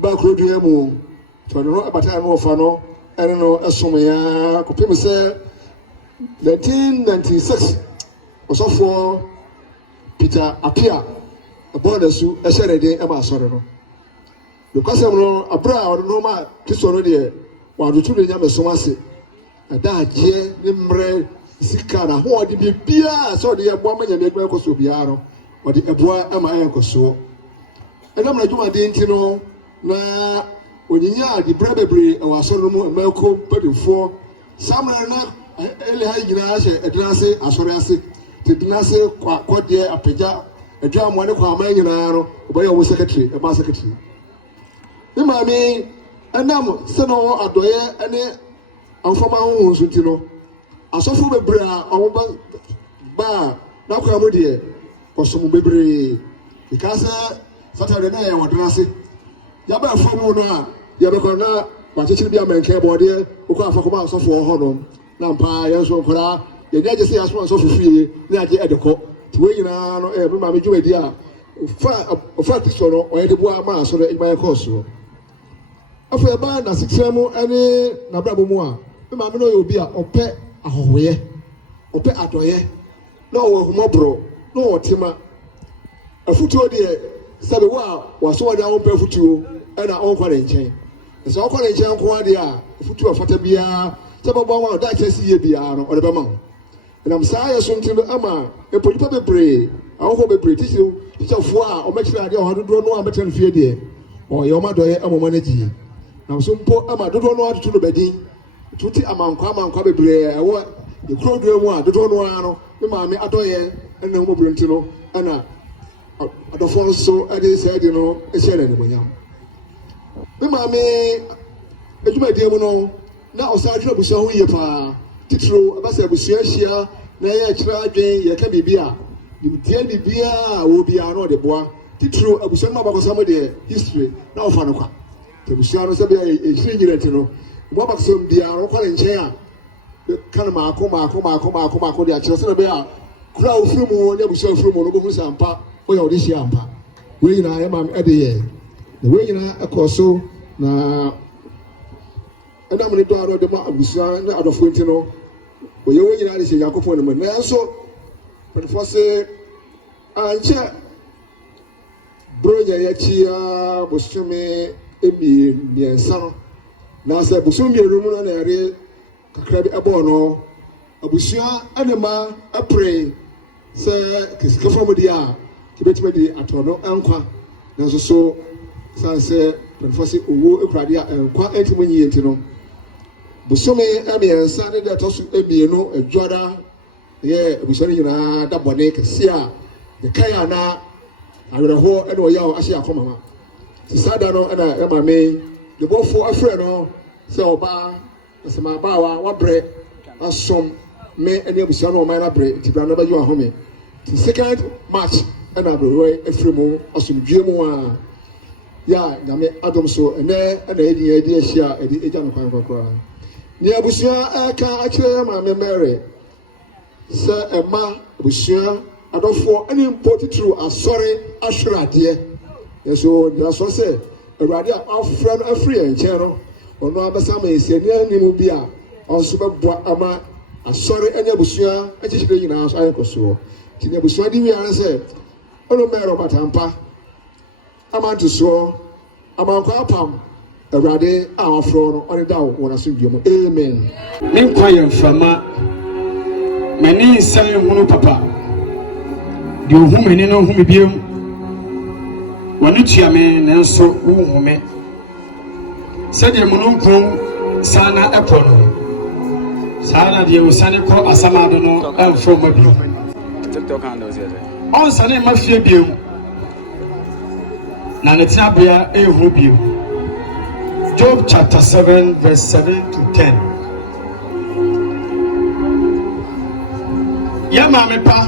Backrodiamo, to know about I know for no, I don't know, as some could people say 1996 was off for Peter Achiaa, a bonus, a Saturday, about sorrow. Because I'm a bra or no man, kiss already, while the 2 young so Agyei, Nimre, Sikapa, who are the Bia, so the woman and the Equus will be out, or the Yeboah, Amankwaa. And I'm like, you didn't know, na when you are the Brebri, or Solomon, Melco, Patomfuo, somewhere not Eli Ginashe, a Drase, a Sorasi, Tidnase, Kwadwo, a Peja, a drum one of our man in Arrow, by our secretary, a mass secretary. Imam, and now, Seno, Adoye, and and from our own, you know, I saw from a bra or bar, now come here, or some baby. Because Saturday night, I want to say, Yaba from Ona, Yabakona, but it should be a man care body, who can't fuck about so for Honor, Nampa, Yanson Kora, the Agyei say as one so free, Naji at the court, to wait in every mammy, you idea, fat this one, or the boy mass, so that it might cost you. After a band, as 6 any Nabrabomoa. Mamma no be a ope ahoye ope adoye no mobro no tima afutuo de sabe wa so wada on afutuo e na on kware nchen so on kware nchen ko ade a afutuo afata bia sabe bo wa da chesi ye bia no ode be ma na msa ya so ntino ama e polipa bebre awo bebre teacher fo a o makira ade o dodo no ametan fie de o ye o madoye amoma na ji na so mpo ama dodo no atutu no bedin tuti Amankwaa bebre ewo the Kwadwo a dodo no ano me maame adoye na ho bobronti no na adofo so ade said no e share ne bonyam me maame ejuma die mu no na osadwe abusia ho ye pa titiro abasa abusia hia na ye kira adwen ye ka bibia die bibia wo bia no de boa titiro abusia no abakosam de history na ofa no kwa abusia no se bia e hiri nyirete no Baba some dear, or calling chair. Kanama, Koma, the Achiaa Bear. Crowd from one, you shall from Oduom, or this yampa. We and I am Agyei. The way in a coso, na and I'm going to do the Mabusan out of Quintino. We are in Alice Yacopo and so, but for say, Achiaa Broya Achiaa was to me, Emi, and son. Na se busumi erumu na ere kakra bi Bono abusua anema apre se Sikapa modi a kibetime di atono enkwa na so san se penfosi owo ekrade a enkwa entimonyi enti no busumi amiensa ne de tosu ebienu adwada ye abusua nyina da bone kese a de kaya na awerho ene oya Achiaa akoma sada no na emame the bofo afre no se oba se ma ba wa bre asom me ene abusia no ma na bre tibra na ba ju ahome the second match and abrowe afre mu asomdwe mu a ya nyame adom so ene na edi ahia edi eja no kwan kwakwa ni abusia aka akire ma me mere se ema abusia adofo any important true asori ahwerade so na so se Awurade a afra no afri enche no ono abasama esiani animu bia onso beboa ama asori anya busua achichire nyina so ayekoso tinya busua di wiare se ono mero batampa amanto so Amankwaa pam Awurade a wafro no ɔde da wo na so dwom. Amen. Me nkwa yɛ mframa. Mani nsan hunu papa. De ohu mani no hu me biem. Wɔne tua me nanso wo hu me. Sɛdeɛ mununkum sana ɛkɔ no. Sana deɛ osane kɔ asamado no ɛmfro ma bio. Ɔnsane ma fie biem. Na ne tia bea ɛhu biem. Job chapter 7 verse 7 to 10. Yama me pa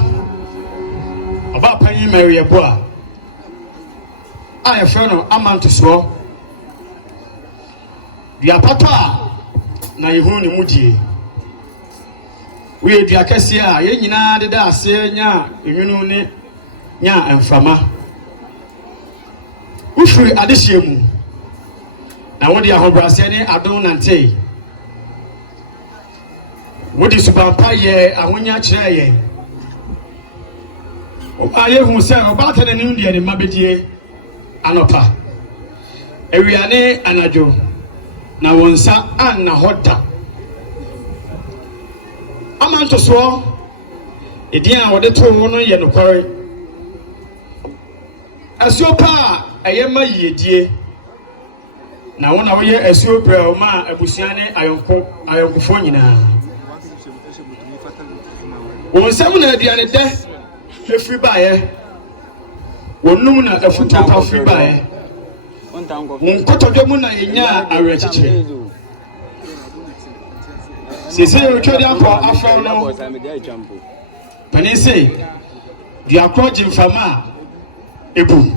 Oba Panin Yeboah. I friend of Amankwaa. Dia papa na yehu ne mudie. We dia kese a ye nyina de da ase nya enwunu ne nya emframa. Ufiri adehye mu. Na wodi ahobrase ne adon nante. Wodi subampa ye ahonya kire ye. O aye hu se oba tane ne ndie ne mabedie anopa. Ewiane anajo na wonsa anna hoda. Amankwaa edian a wode to wo no ye nokore. Asiopa ayema yedie. Na wona wo ye asuo brɛ ma abusua ne ayonkofo nyina. Wonsam na aduane dɛ efiri bae. Wonum na afutu pa firi bae. Wonkotodwe mu na yenya awerɛkyekye. Sese otwodi akɔ afra no. Mpaninsem di akɔ jimfama ebu.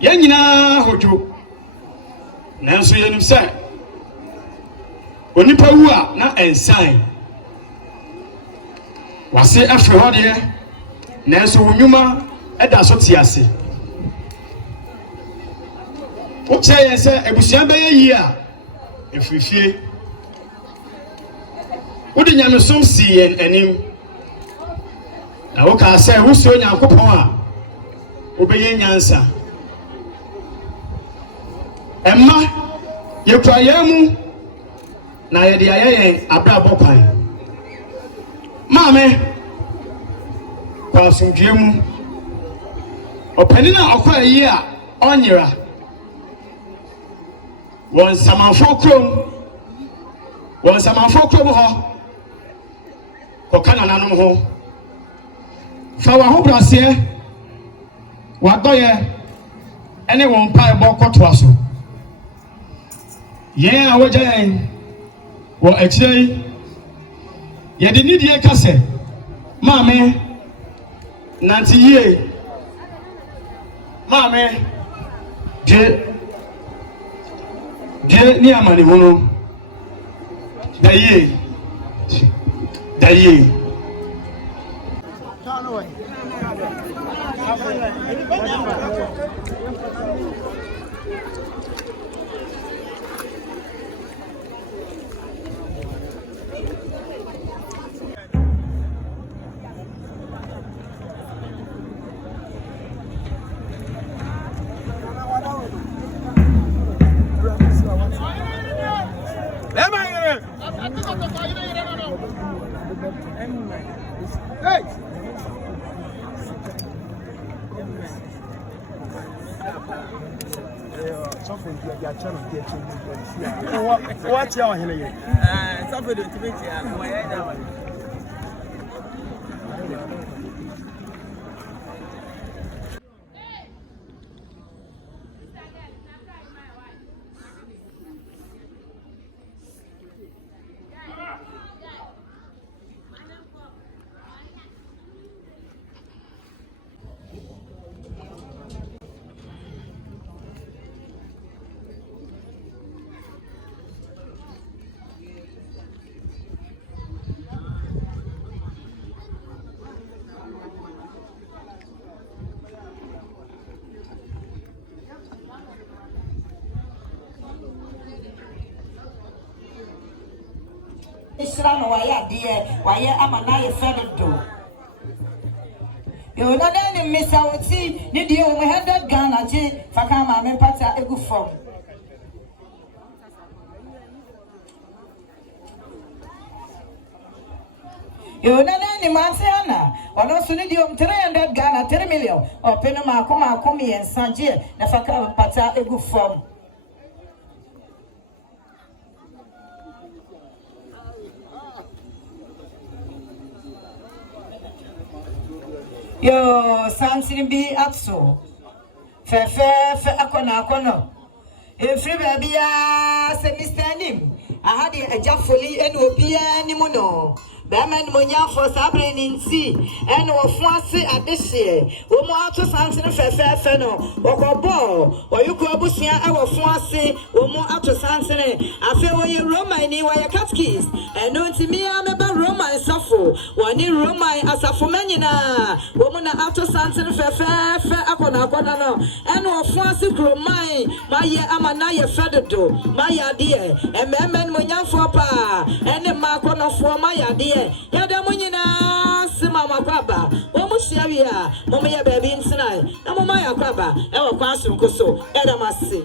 Ye nyina hodwo. Nanso yenim sɛ onipa wu a na ensan wase afre hɔ de nanso wonwuma ɛda so te ase wo kyerɛ yɛn sɛ abusua bɛyɛ yi a efifie wode nyamesom si yɛn anim na wo ka sɛ wusuo Nyankopɔn a wobɛyɛ nyansa. Emma yekwa yemu na yede ayɛ abrabɔ kwan. Maame kwa asomdwe mu ɔpani na ɔkɔ ayi a ɔnyera wɔn samanfo krom hɔ kɔka nananom ho fa w'ahobrɛseɛ w'adɔyɛ ɛne wɔn mpaebɔ kɔtoa so. Yen a wajan wo Agyei ye de nidie kase maame nanti yie maame je ni amani wono da yie Watch your hand. Somebody to make Israel no waya deɛ wayɛ ama na yɛ fɛ do Yo na then miss out see ni die o 100 Ghana Agyei faka ma me pata egu form. Yo na then man say ana ono so ni die 300 Ghana 3 million o pe no ma akoma yensa Agyei na faka pata egu form. Yo something be atso fe akono efri baby ya se Mr. Nim ahadi ejafoli ene obia ni mu no Baman Monya for Sabrin in sea, and or Francie at this year. Omo auto something feno, or ball, or you go bushia our Francie, Omo auto something. I feel you Roma in your cat keys, and no to me I'm about Roma and Sarfo, one in Roma as a Fomanina, woman auto something akona, and or Francie grow my Amanaya Feddo, my idea, and Baman Monya for pa, and the Marcona for my idea. Yada munyina sima makwaba omu shiawia momu ya baby insina na mama ya kwaba ewa kwasu nkoso eda masi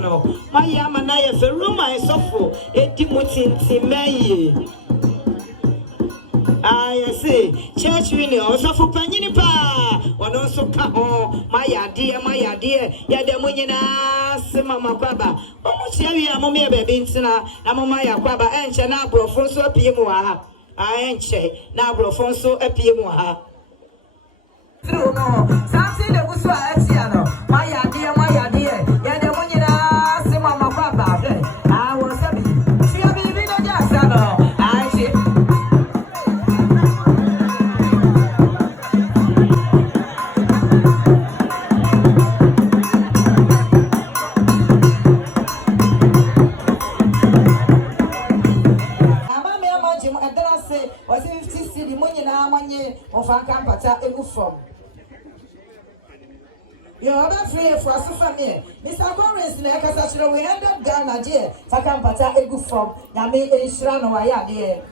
no my yamanaya fe Roma isofo edimutinti meye I say church winner osofo panyini pa ono so ka ho my idea ya de munyina sima makwaba omuchia wi amomi e bebe ntina na mama ya kwaba enche na abrofo so apie mu ha enche na abrofo so apie mu ha through no something the guso Achiaa no my idea ya de munyina sima makwaba I was a see a baby no just no Achiaa was 50 cedi munyina manye ofaka mpata egu from yo ba free for asufame Mr. Congress na ekasa chiro 100 Ghana Agyei faka mpata egu from na me enshira no wa ya de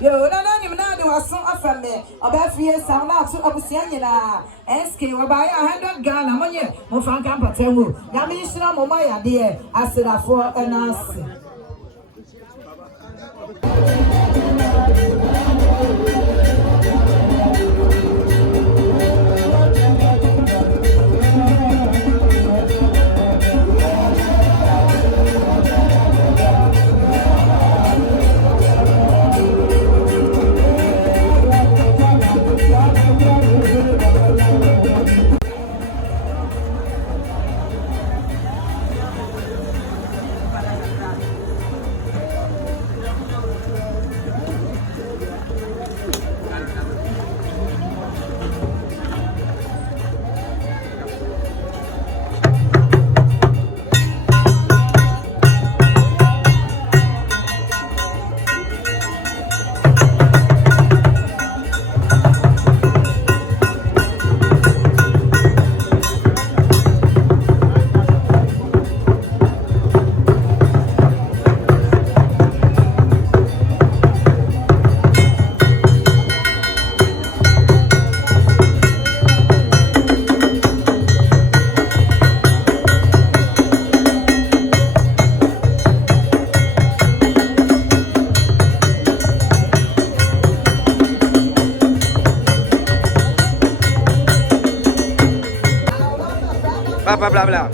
yo na ni na de waso afame oba free sound na to abusia nyina SK wa ba ya 100 Ghana manye mo faka mpata egu na me enshira mo ma ya de asedafo enasi blah blah blah.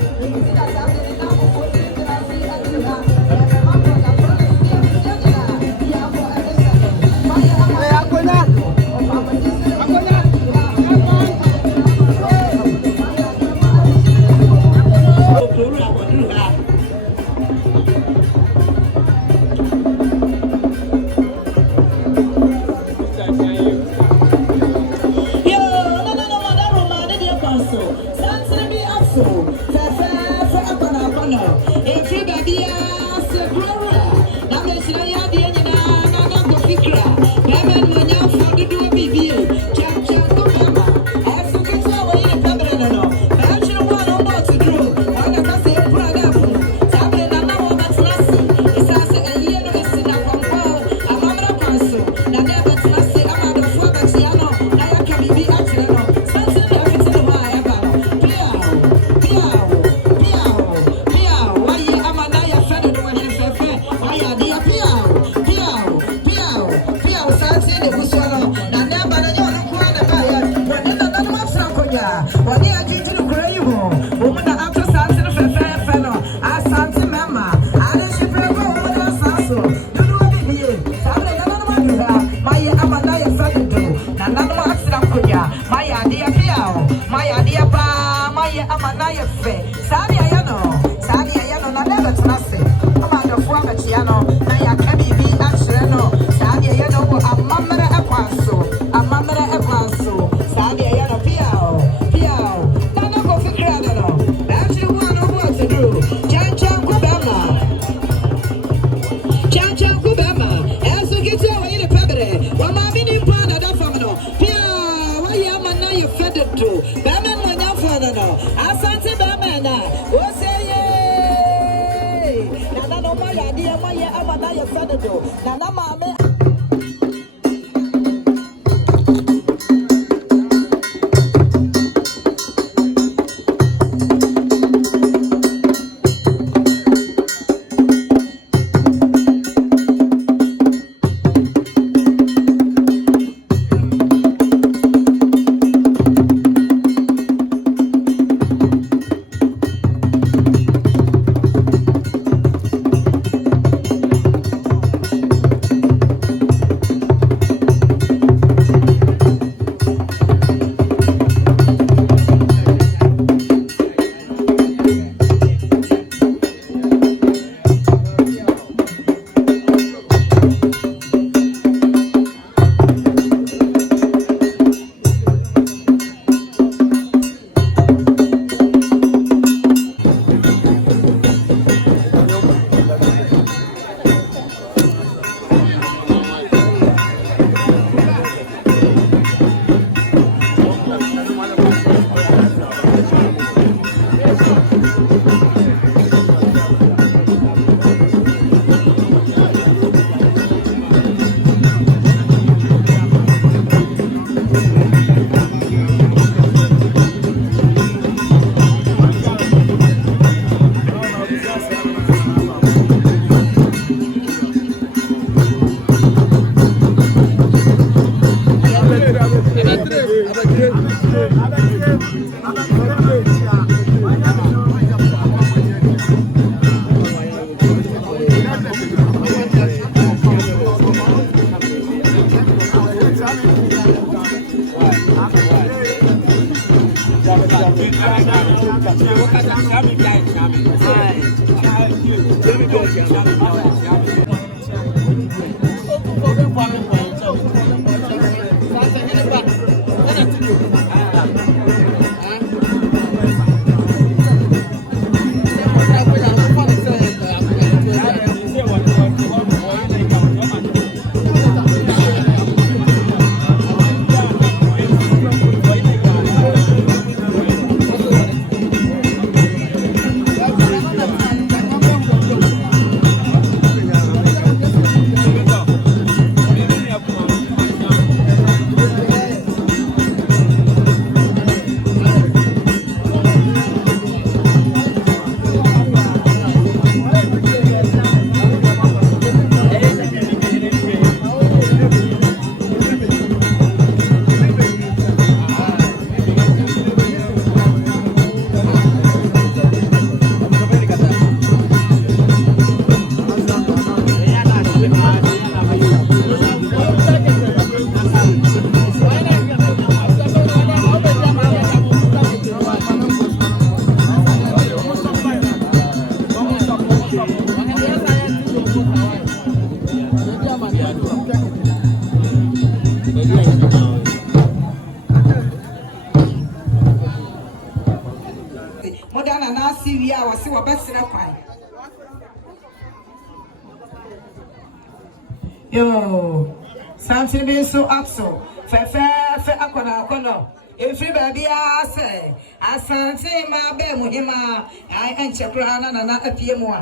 Yo, something being so axo. Fe akona. Every baby I say, Asantehene ma be muhima. I enchekra na epiemo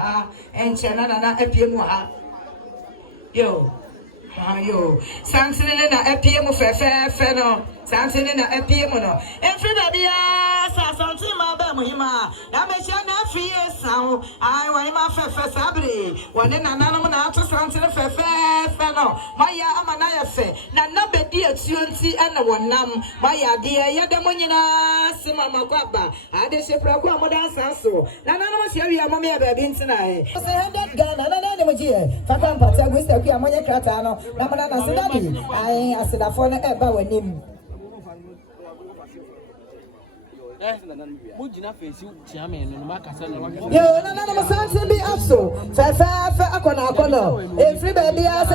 and chana na epiemo. Yo. Yo, Asantehene na epiemo fe no. Asantehene na epiemo no. Every baby Asantehene ma be muhima. Na me na free sound. I want ma fe sabre. One na na to Asantehene fe no. Maya amanaya fe. Na bedi atuanti na wonam. Maya de ya de monyina se mama kwaba. Ade se fra kwa modan sanso. Na mo se wi amame ya baby ntina e. Se 100 Ghana na mo je. Faka mpata gwese kwa amonye krata no. Na mo na sedadi. Ai asedafo na eba wanim. Yo, no, something be up so. Fe akona. Every baby has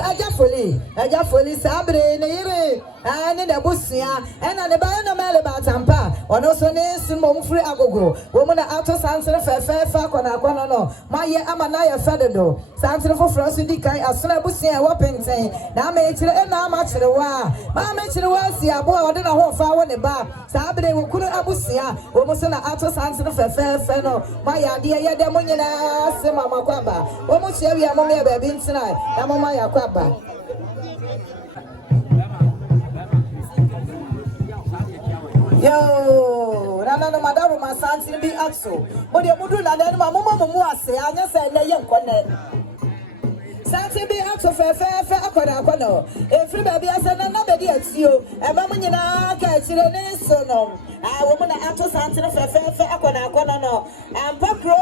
Agyei sabre ne and the busia and the bayana mele batampa. Ono so ne simom free agogo. Woman out of Sansan fe akona no. My amanaya fededo. Sansan for frosty kai asuna busia wapente. Na me chire na ma chire wa. Ma me chire wa si abo ode na ho fa woni ba. Sabre wo kunu abusia. Woman so na ato Sansan fe no. My idea ya de monyina se mama kwaba. Woman share wi amome baby ntina. Na mama ya kwaba. Yo, no, madam, my son, be axo. But you do not let my mama say, I just said, lay young connect. Santi be axo fair, aquano. Every baby has another dear to you, and mamma, you know, catch your name so no. I woman out to Santi fair, aquano, no. And Pacro.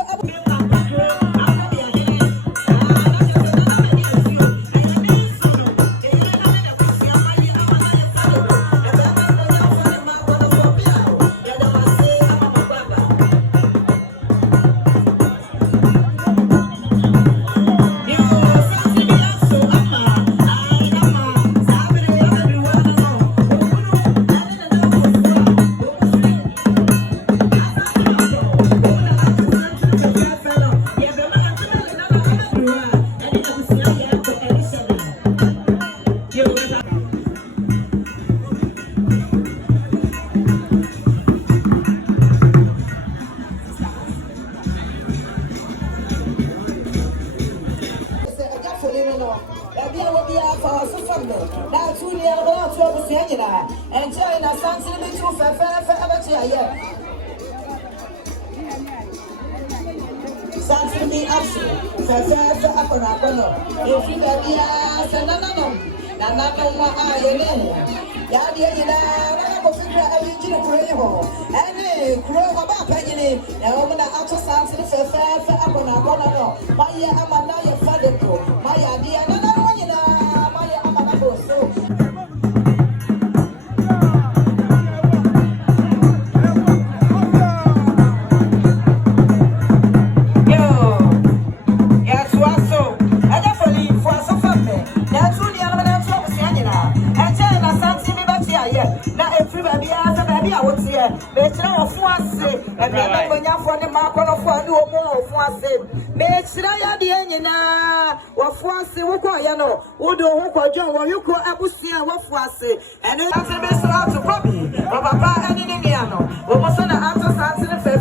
Oduom Kwadwo you ko abusia wafuase and you have to be out to copy papa any ngia no o mo so na ato Sansan fe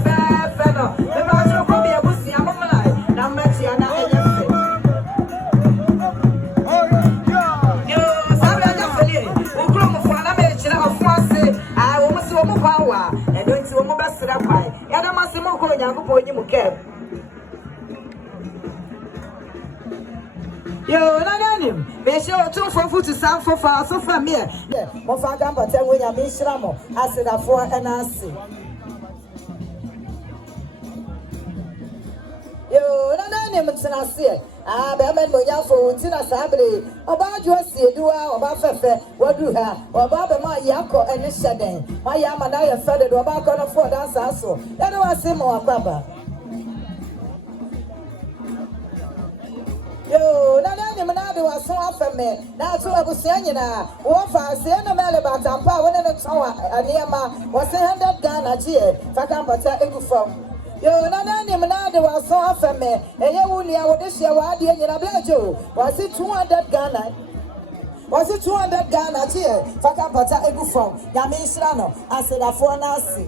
no me ba jo ko bi abusia mo lai na Mketia na enyefe yo sabe anya feli o kro mo fo na me chira afuase o mo se o mo kwawa and don't ti o mo besira kwai ya na masemo ko nyankopon nyi mu ke yo, no, me show Otumfuo to Sarfo for so from me. Mo fa gamba te wo nya me hira mo asedafo enase. Yo, no, me tena se. Be men mo nya fo ntina sabre. Oba adwo Asiedu oba fefe wadu ha. Oba be ma yakọ ene hyeden. Ma ya ma na ya fede do oba kọ no fo dansa so. Ya no ase mo akwaba. Yo, na de waso afeme na to abusia nyina wo fa se no mele batampa wona ne twa aniema wo se 100 Ghana Agyei faka mpata egufom yo na de waso afeme eye wunia wo de hye wa de nyina blejo wo se 200 Ghana Was it 200 Ghana here? Fakapata egu from Yamishrano. I said, I for Nasi.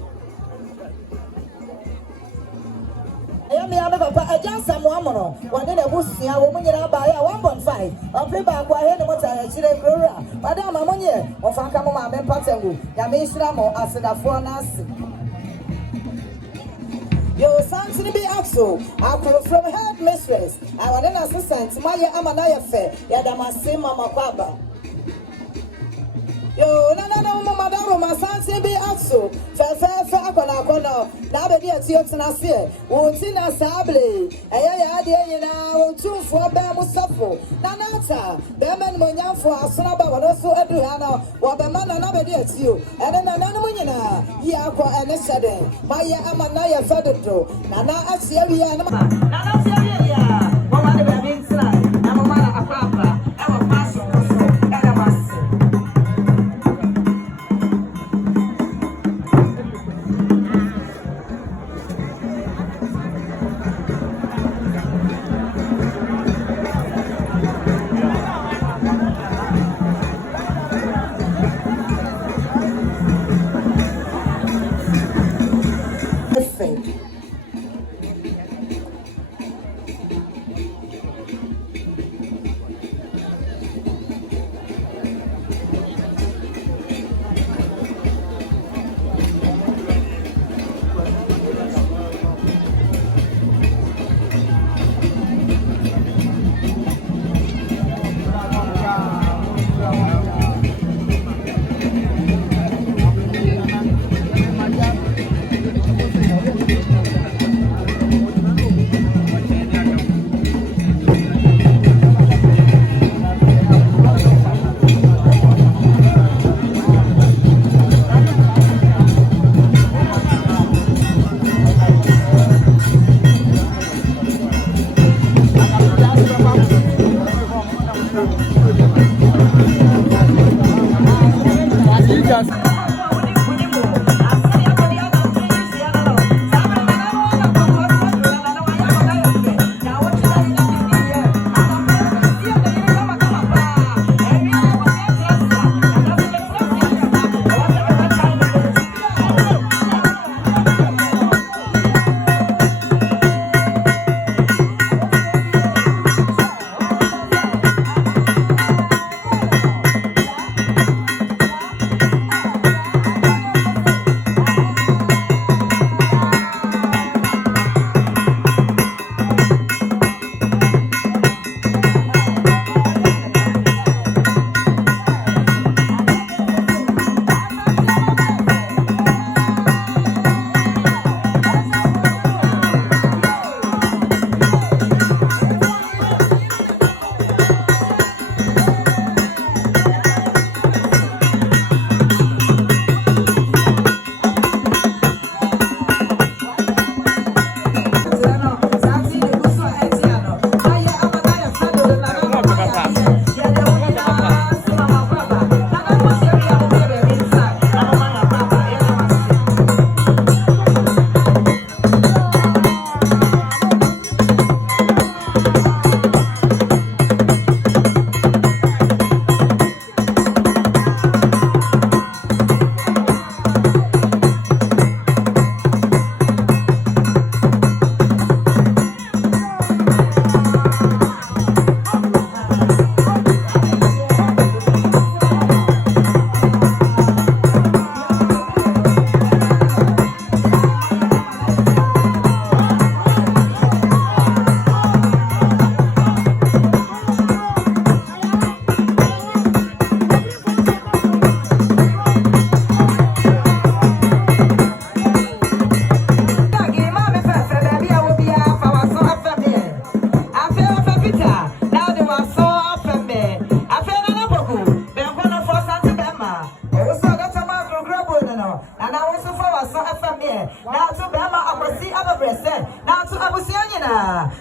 I am a just some woman. One in a bush, a woman in a buy 1.5. I'll play back while I want to grow. Madame Amonia, or Fakama and Patomfuo, Yamishramo, I said, I for Nasi. Yo, something be axo. I come from head mistress. I want an assistant. Maya Amanaya fair. Yadamase Mama Kwaba. Yo, no, Madame, my son be axo. Fair, now baby at your tenacity. Won't see a sable. Agyei now, Otumfuo Sarfo. Nanata, Beman Monya for a son about also Adriana, what the man and nobody at you. And then another Munina, Yako and a sudden. Maya Amanaya Faddo. Nana Achiaa, Nana Achiaa, Mamma Babins, Namama Apapa, our passion, and a mass.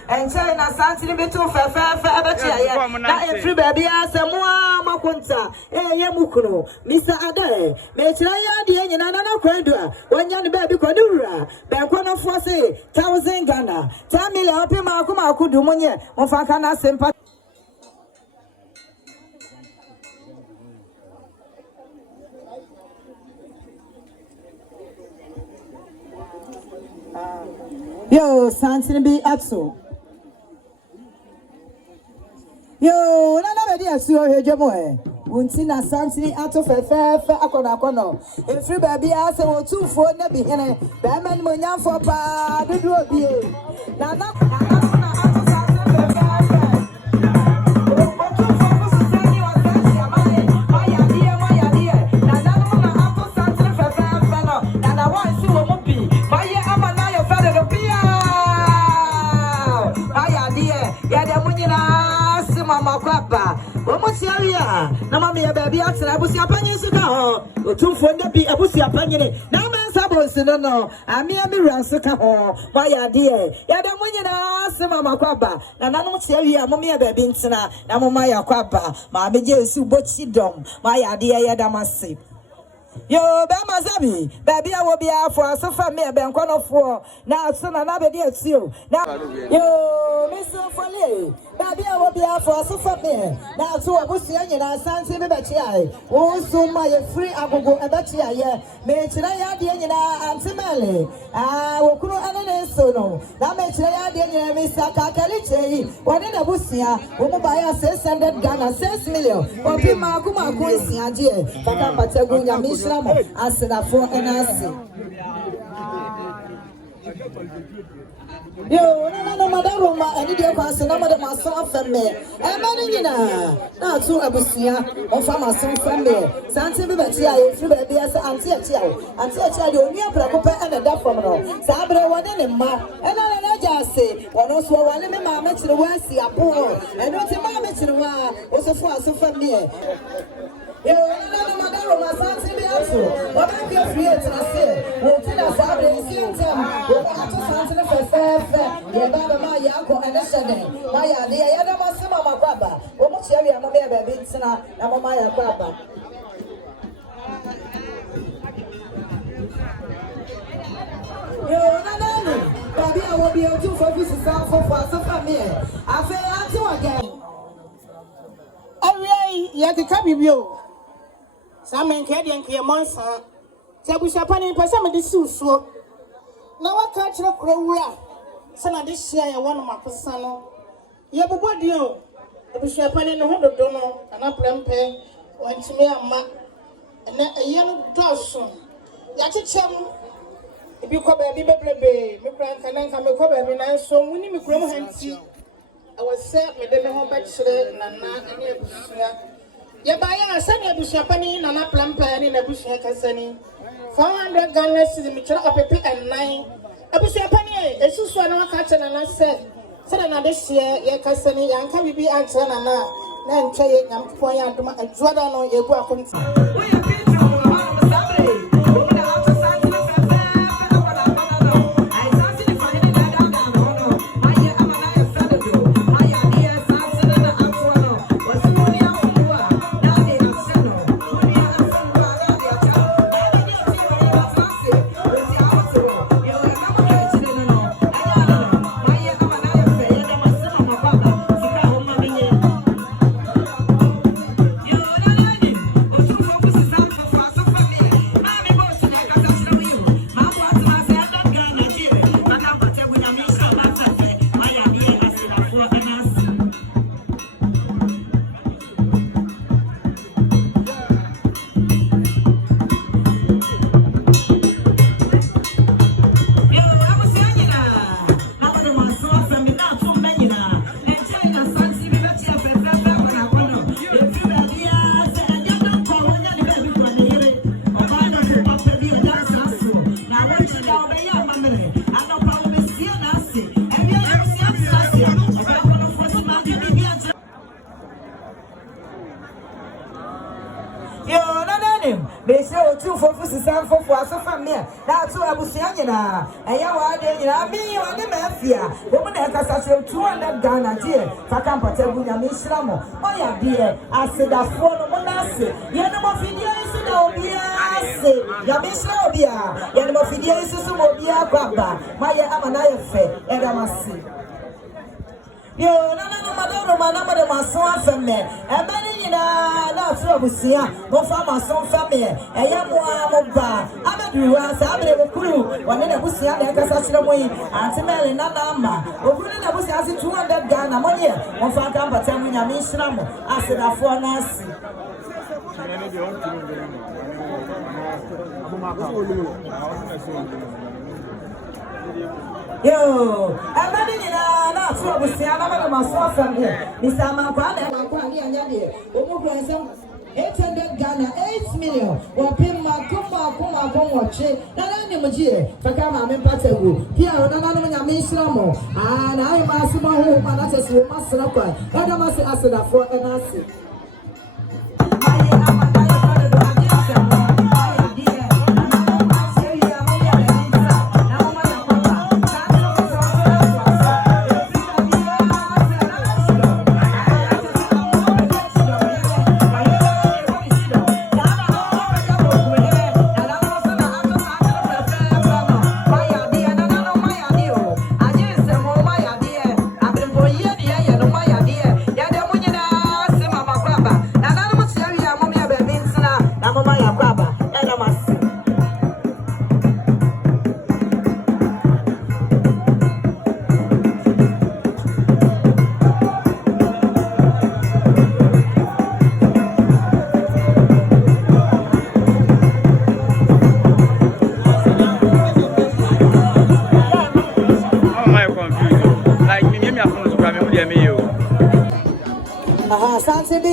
and China Santini Betu Fafa, that free baby as a Moa Makunta, Yamukuno, Mr. Ade, Metraya, the Indian and Kwadwo, when young baby Kwadwo, Bankwana Fosse, 1,000 Ghana, 10 million Makuma Kudumonia, Mofakana Sempa. Asantehene bi ato. Yo, na be asu ohwedwemo Unti na Asantehene ato fefe akono. Efri baby ase Otumfuo Nnibihene. Ba man mo nyamfo pa dudu obi. Na Makwapa, Omosia, Namamia baby outside, Abusia Panin, Otumfuo Nnebi, Abusia Panin, Naman Sabos, no, Amia Mirasuka, my idea, Yadamunina, Sama Makwapa, Nanamosia, Momia Babintina, Namomaya Kwapa, Mamma Jesu Bochidom, my idea Yadamasi. Yo, Bamazabi, baby, I will be out for a sofa, me a Bankono now, son, another day at you. Now, yo, Mr. Foley, baby, I will be out for a sofa, now, so I was saying, I stand to the Achiaa. Oh, so my free Agogo and Achiaa, may China, Antimale. I will call an sono. Now, may China, Mr. Kakaliche, what in a Busia, who buy us 600 Ghana, 6 million, or Pima Kuma Kusi, Agyei, Patagonia, Asantehene and Asi. Yo, no, Madame, I need your person, no, Madame, my son from me. And Manina, now to Abusia, or from my son from me. Santi Batia, through baby as Achiaa, you near Pracopa and a duff from her. Sabra, one and Ma, and I just say, one also one of my mention the West, a poor, and not a mamma to the war, was a force of family. Yo, no, Madame, my son's in the answer. What I'm here for you to say, we'll tell us how they see them. We'll have to answer the first. Yeboah, my Yako, and the Shade. My idea, Yadamasima, my Baba. Almost every other baby, Sina, and my Baba. Yo, no, baby, I will be able to focus on for me. I feel to again. Agyei, yati kabibio. Sama Nketia and Kyeame san. Tabusha Panin person me disuso. Na waka kire kurawura. Sana de hia ya wonu makosa no. Yeboah dio. Tabusha Panin no hododo no, ana prempe, wantime amma. Ene eyem doso. Ya chechem. Ebi ko ba bi bebrebe, me pranka nanka me ko ba bi na so muni me kurom hanti. I was set me the home back to Nana and Yabusia. Yabaya, Sunny Abushapani, Nana Plampani, and Abusia Cassani. 400 Ghana to the Mitchell of a pit and 9. Abushapani, a Susana Catcher and I said, another year, Yakasani, and can be answered Nana. Then Chay and Poya and Jordan or Yeboah. They say Otumfuo for Sarfo for a family. That's why I was saying, and I mean, on the mafia. Woman has 200 Ghana, dear. Sikapa, Mishramo. My dear, I said that for the Monassi. Yanamofidia is no Bia. Yamishnobia. Yanamofidia is no Bia Baba. My Amankwaa, and I must see. Yo, no, madam, my son from me. And many in a Trouble, no farmer, son family, a young one of bar. I'm a brewer, Sabre crew, one in a bussy, and a Cassation away, and Timel and Nama, or running a bussy as 200 gun ammonia, on Fantam, but I'm in a mission. I said, I for Nancy. Yo, I'm not in a trouble. See, I'm my son from here. Mr. Amankwaa, and Agyei, Oduom, 800 Ghana, 8 million. Or Paimon, come watch it. Now, I'm Agyei, Sikapa, Patomfuo. Here, I'm Imam. And I'm a small home, and that's a master of God. And I'm a Asiedu for an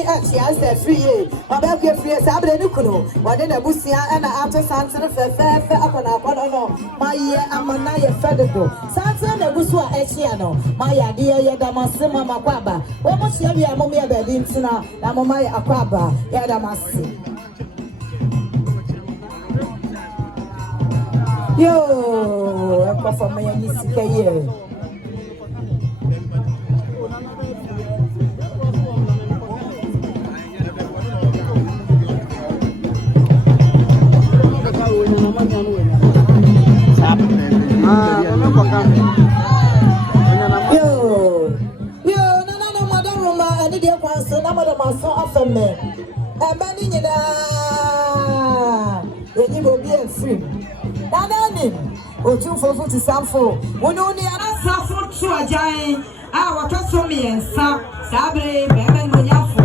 Achiaa free. About your free Sabrekuno, what in a Busia and after Santa Fair upon our Bono, my year Amanaya Federal. Santa and Busua Achiaa, my idea Yadamasima Makwaba. What much you are Momia Bedintina, Namamaya Akwaba, Yadamasi. Yo, a performer Kyeame. Otumfuo to Sarfo. We know the Sarfo to Agyei. Our customer and Sabre, Paimon, Monyafo.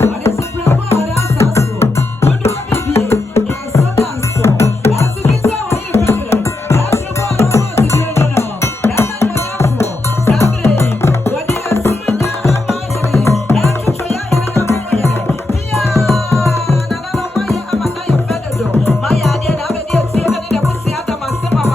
What is the problem? Sarfo. What do I be? Yes, so that's so. That's the kids are way better. That's the one who wants to do it now. Paimon, Monyafo. Sabre, what do you see now? That's the way I am. Pia, Nana, Maya, Federal. My idea, I have a deal. See, I need a pussy out of my summer.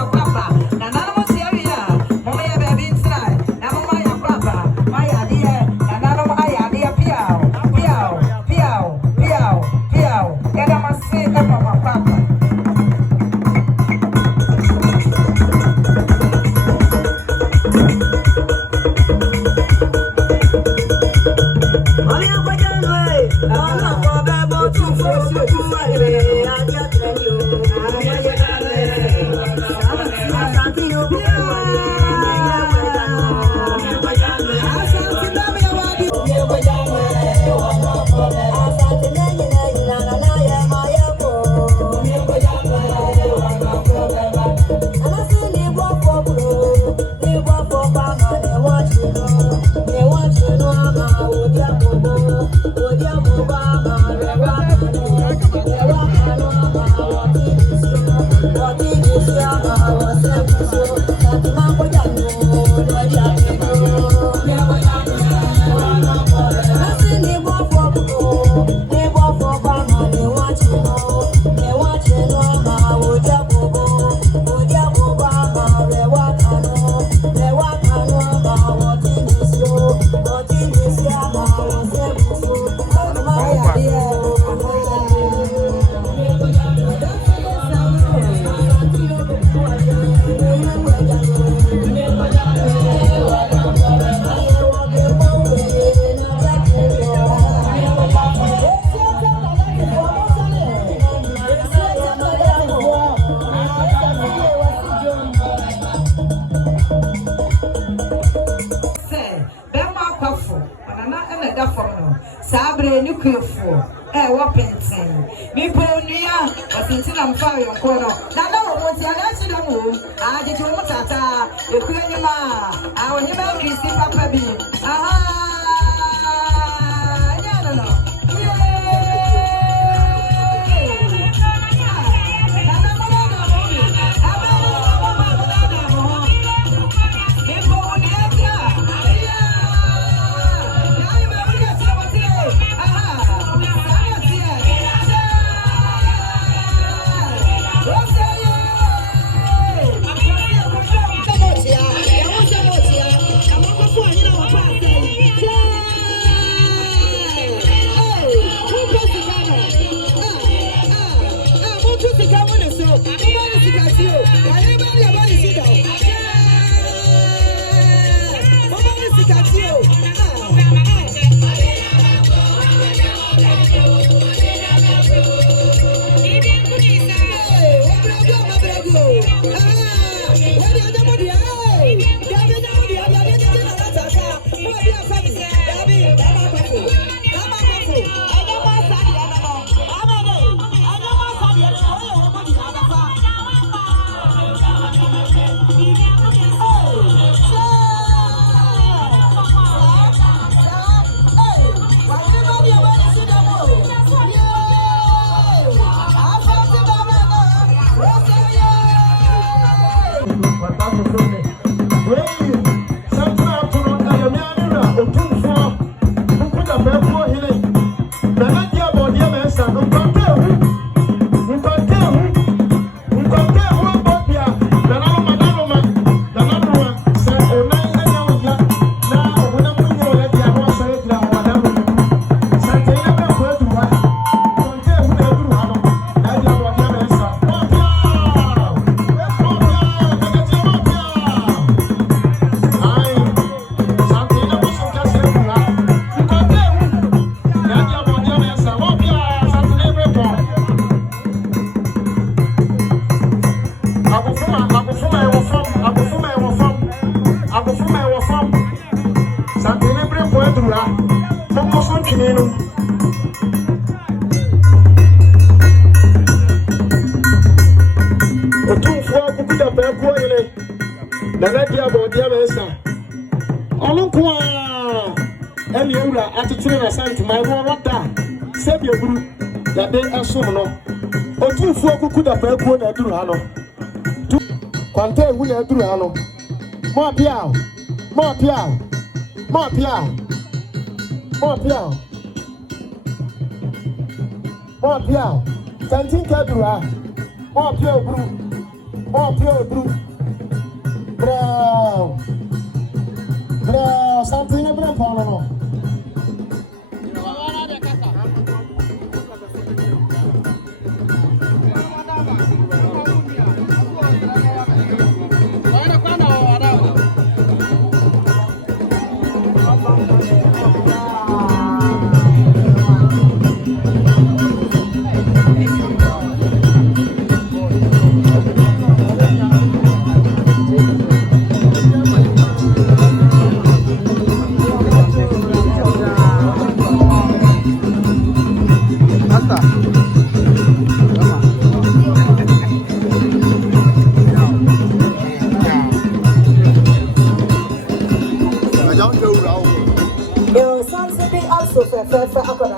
Yeah. Sabre nucleofo. Wappenton. Me ponia, I think I'm fire on corner. Now, what's the answer? I did you tata, the Kyeame. I will never kiss the Papa B. Otumfuo kukuda beko ile. Nanadia bodia mesa. Amankwaa. Emi ura atitire na santu mai wo wata. Sebi eburu. Ya de asom no. Otumfuo kukuda beko na duru ha no. Kwante ehu na duru ha no. Mo piao. Mo piao. Mo piao. Mo piao. Mo piao. Tantin ka duru ha. Mo piao buru. Mo piao buru. Bro. Bro, Asantehene bro Paimon no.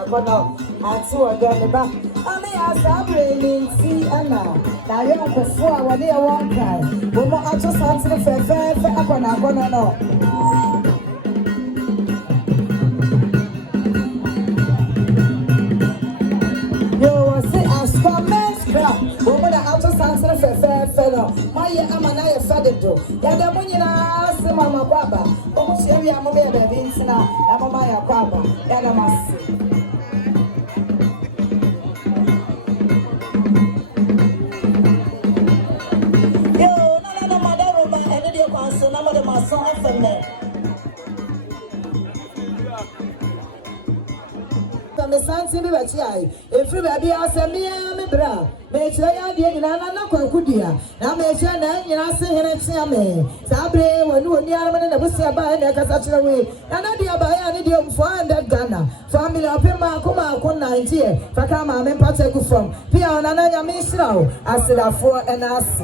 Bono and two again back. I mean, as I'm really see Anna. Now you're not before when they are one cry. We want to just answer the fair up on our Bono. You see, as for men's crap, we want to just answer the fair fellow. My Amankwaa fed do. Yada Munina, Mama Baba. Oh, she am a baby in Sina, Amamaya Baba. Yada must. from the Santi Bachi. If you baby ask me, I'm a bra. Make sure you did not Kudia. Now make sure that you are saying Kyeame. Sabre, when you are in the Busia by the Casachaway. And I dear by any deal for that Ghana. Family of Pima, Kuma, 90. Fakama, and Pateku from Piana, Misro. I said, for and ask.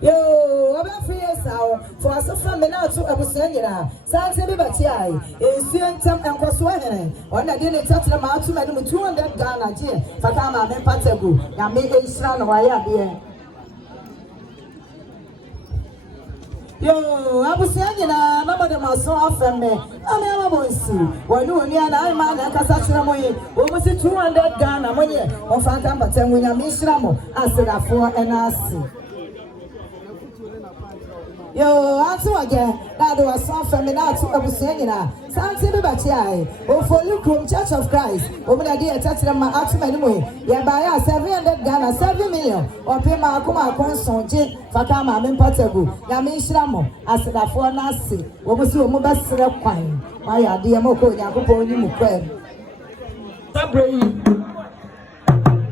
Yo, I'm free as how for us from the now to Abusania. Santi Bachi, a student and Koswahene. On a dinner touch the mouth to Madame 200 Ghana, dear. Fakama, and Pategu. Now make a strand of Aya, dear. Yo, Abusania, Mamma de Mason from me. I'm a boy. Well, no, near I man, and Casachamo, almost 200 Ghana, money, or Fakam, but then when I miss Ramo, I said, for and ask. Yo, answer again. Now there was some from me now to Abusania. Santi Bachi, oh, for Lukum Church of Christ. Over the day, touch them my action anyway. Yeah, buy 700 Ghana, 7 million. Or pay my Kuma Conson, Jake, Fakama, Mpategu, Yamishramo, as the four Nasi, almost to a mobile syrup wine. My idea, Moko, Yakupo, Nimuque. Sabre,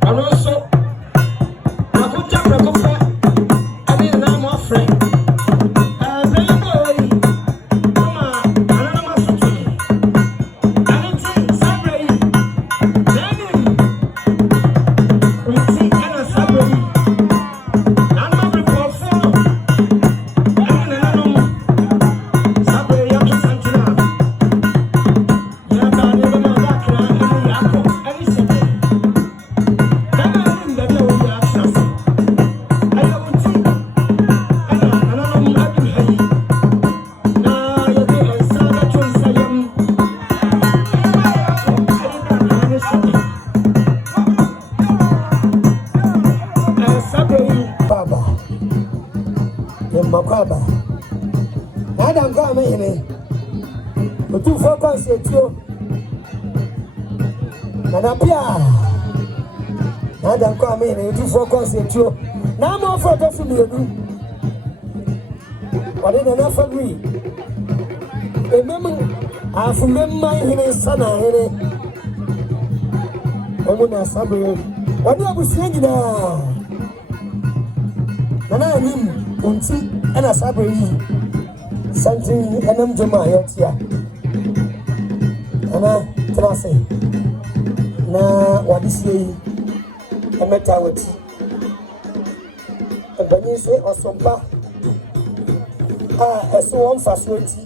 and also, I put up a coffee. I mean, I'm my friend. Otumfuo Asiedu na pia na dan kwa me na Otumfuo Asiedu na mo fo to fu edu ode na family emem afu memma hene sana hene omo na sabe ode abusia nyina na anim onti ana sabe yi santi enam joma yotia ana trase na wadisi emetawati ebani se osompa eso won facility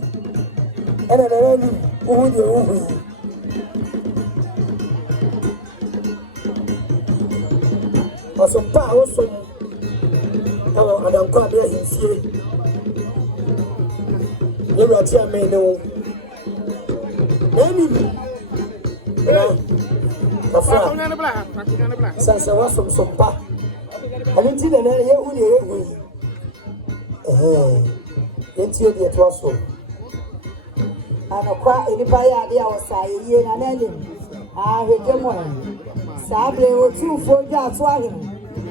ena na ni uhu de uhu osompa osom awo Amankwaa be hinsie Debra Kyeame no Emi Sansa was from Sompa. I didn't see the name here who you it was so. And a quite any idea was saying, and ending. I heard your morning. Sabre or 2 4 yards swahing.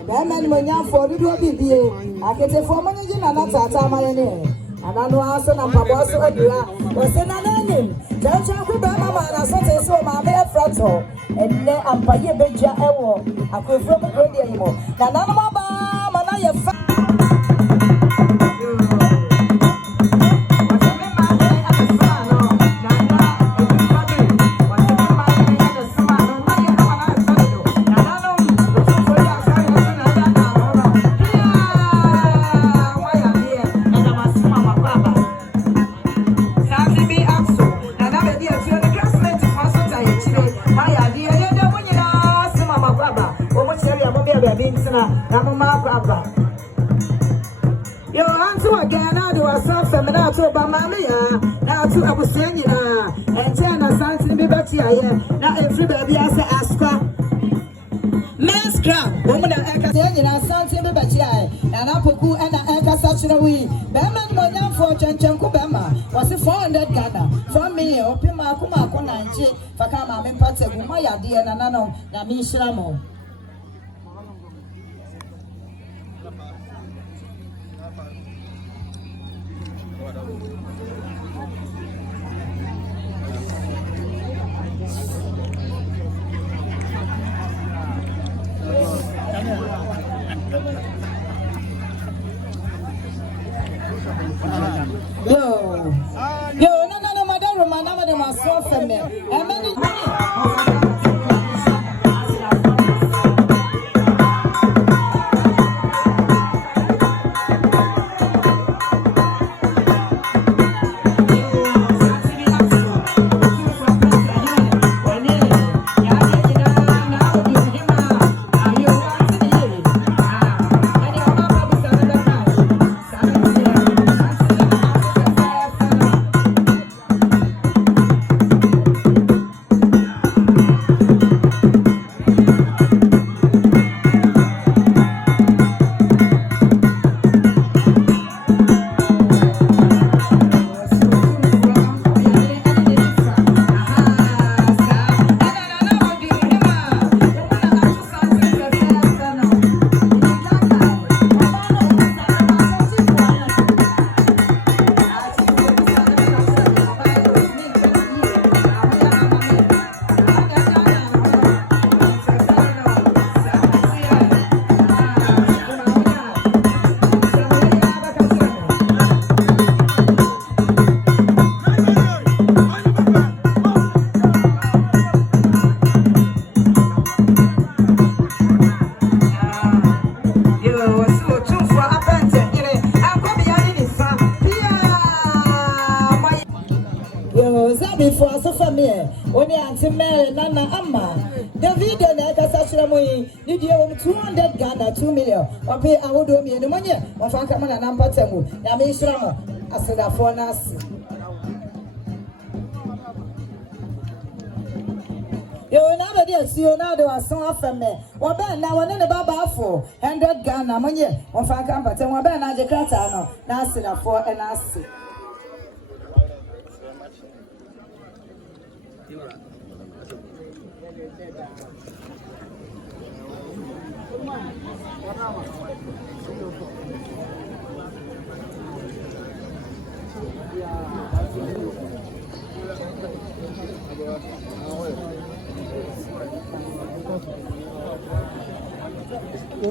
Then when you for the BBA, I get a former and not at my name. And I know also I'm about to do was in an name. Don't you remember my son? So my bare frontal and then I'm Paye Beja Ewo. I could from the radio anymore. Now, none of my mom and I have Yo, answer again. Now do a self feminine to Obama. Now to Abusania and China Santi Bachi. Now every baby has to ask her. Men's crowd, woman and Eka Santi Bachi, and Apoku and Eka Sachinawi. Bama Moyan for Chanku Bama was a 400 Ghana. For me, Opima Kuma Konanchi, Fakama, Mpate, Maya dear Nanano, Namishramo. was so familiar. And many before so familiar. Only Auntie Mary Nana Amma. The video like a Sashamui, did you 200 Ghana 2 million or pay Oduom and the money of Ankaman and Amponsem. Yamishrama, I said, for us. You never did see another son from me. Or Ben now and then about 400 Ghana money of Ankaman and Ben I declare now sit up for and I see.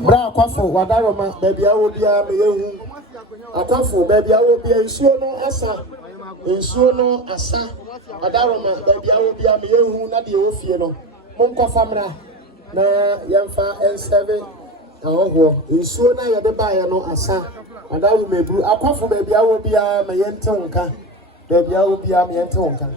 Bra kwafo wadaroma baby awo bia me yehu akwafo baby awo bia nsuo no asa wadaroma baby awo bia me yehu na de ofie no monko famra na yemfa N7 awo nsuo na ye de bae no asa wadaroma mebru akwafo baby awo bia me yente wonka baby awo bia me yente wonka.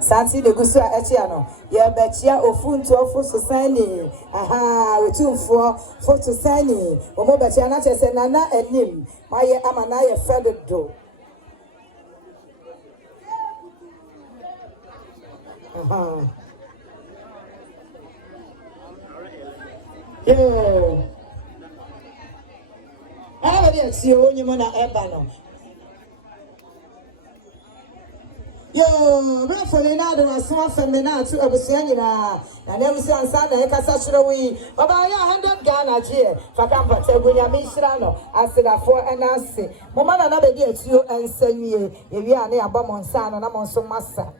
Santi de Gusu Achiaa no ye bechia ofunto ofuso sani Otumfuo foto sani omo bechia na chese nana enim maye amana ye fedo yo ala dia sio nyimo na eba no. Yo, brafole na do aso afeme na atu abusia nyina na na busia ansa na ekasa chirawi baba ya 100 Ghana Agyei fakamba tegunya mishira no asedafo enase mama na bedi atuo ensanwie ewi ane abamo nsa no na monso masa.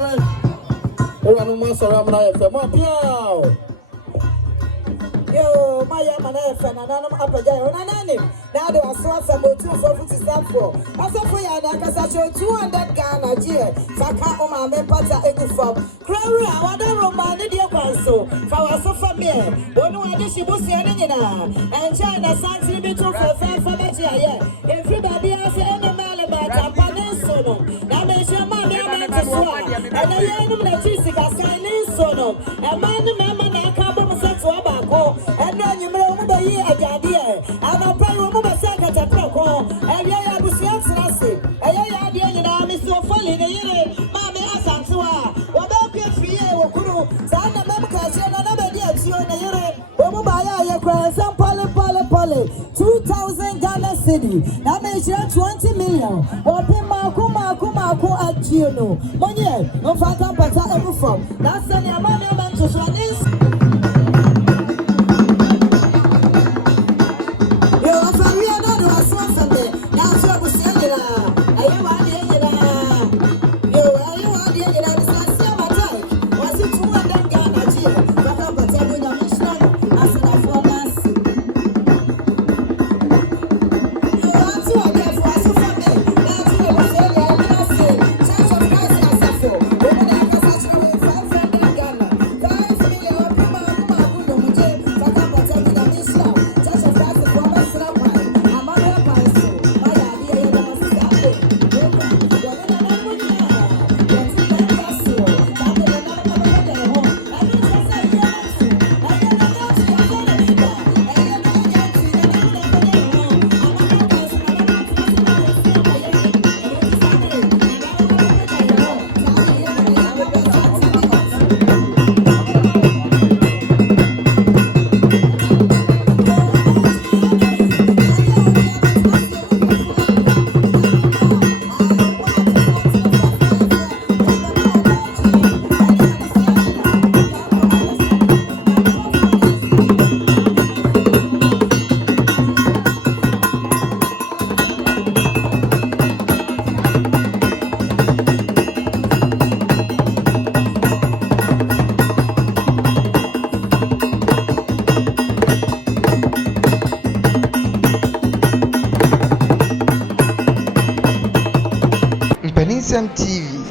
no more surrounded by more plow. Yo, my man, and I'm up again. Now there are some Otumfuo to Sarfo. As a prayer, I show 200 Ghana Agyei. Saka Oma me pata egufam. Crowry, I want to remind you also. For us for me, Bono and Shibusi and China Santi Bitu for Agyei. Everybody has any man about Mpaninsem. Now make sure my man to swap. And I am the Jessica signing sono. A man, I can't be set to Abako. And then you may remember ye Agyei. I'm a prayer woman second at Proko. And I was answering. And I am so funny. Mammy Asantehene. What about your free Okuru? Sana Memka, another day at you in the Yere. Omubaya, some Pole. 2,000 Ghana city. That means 20 million. Maku Achiaa. Money, no Phantom Pata ever from. That's the Imam to Swanis. Mpaninsem TV.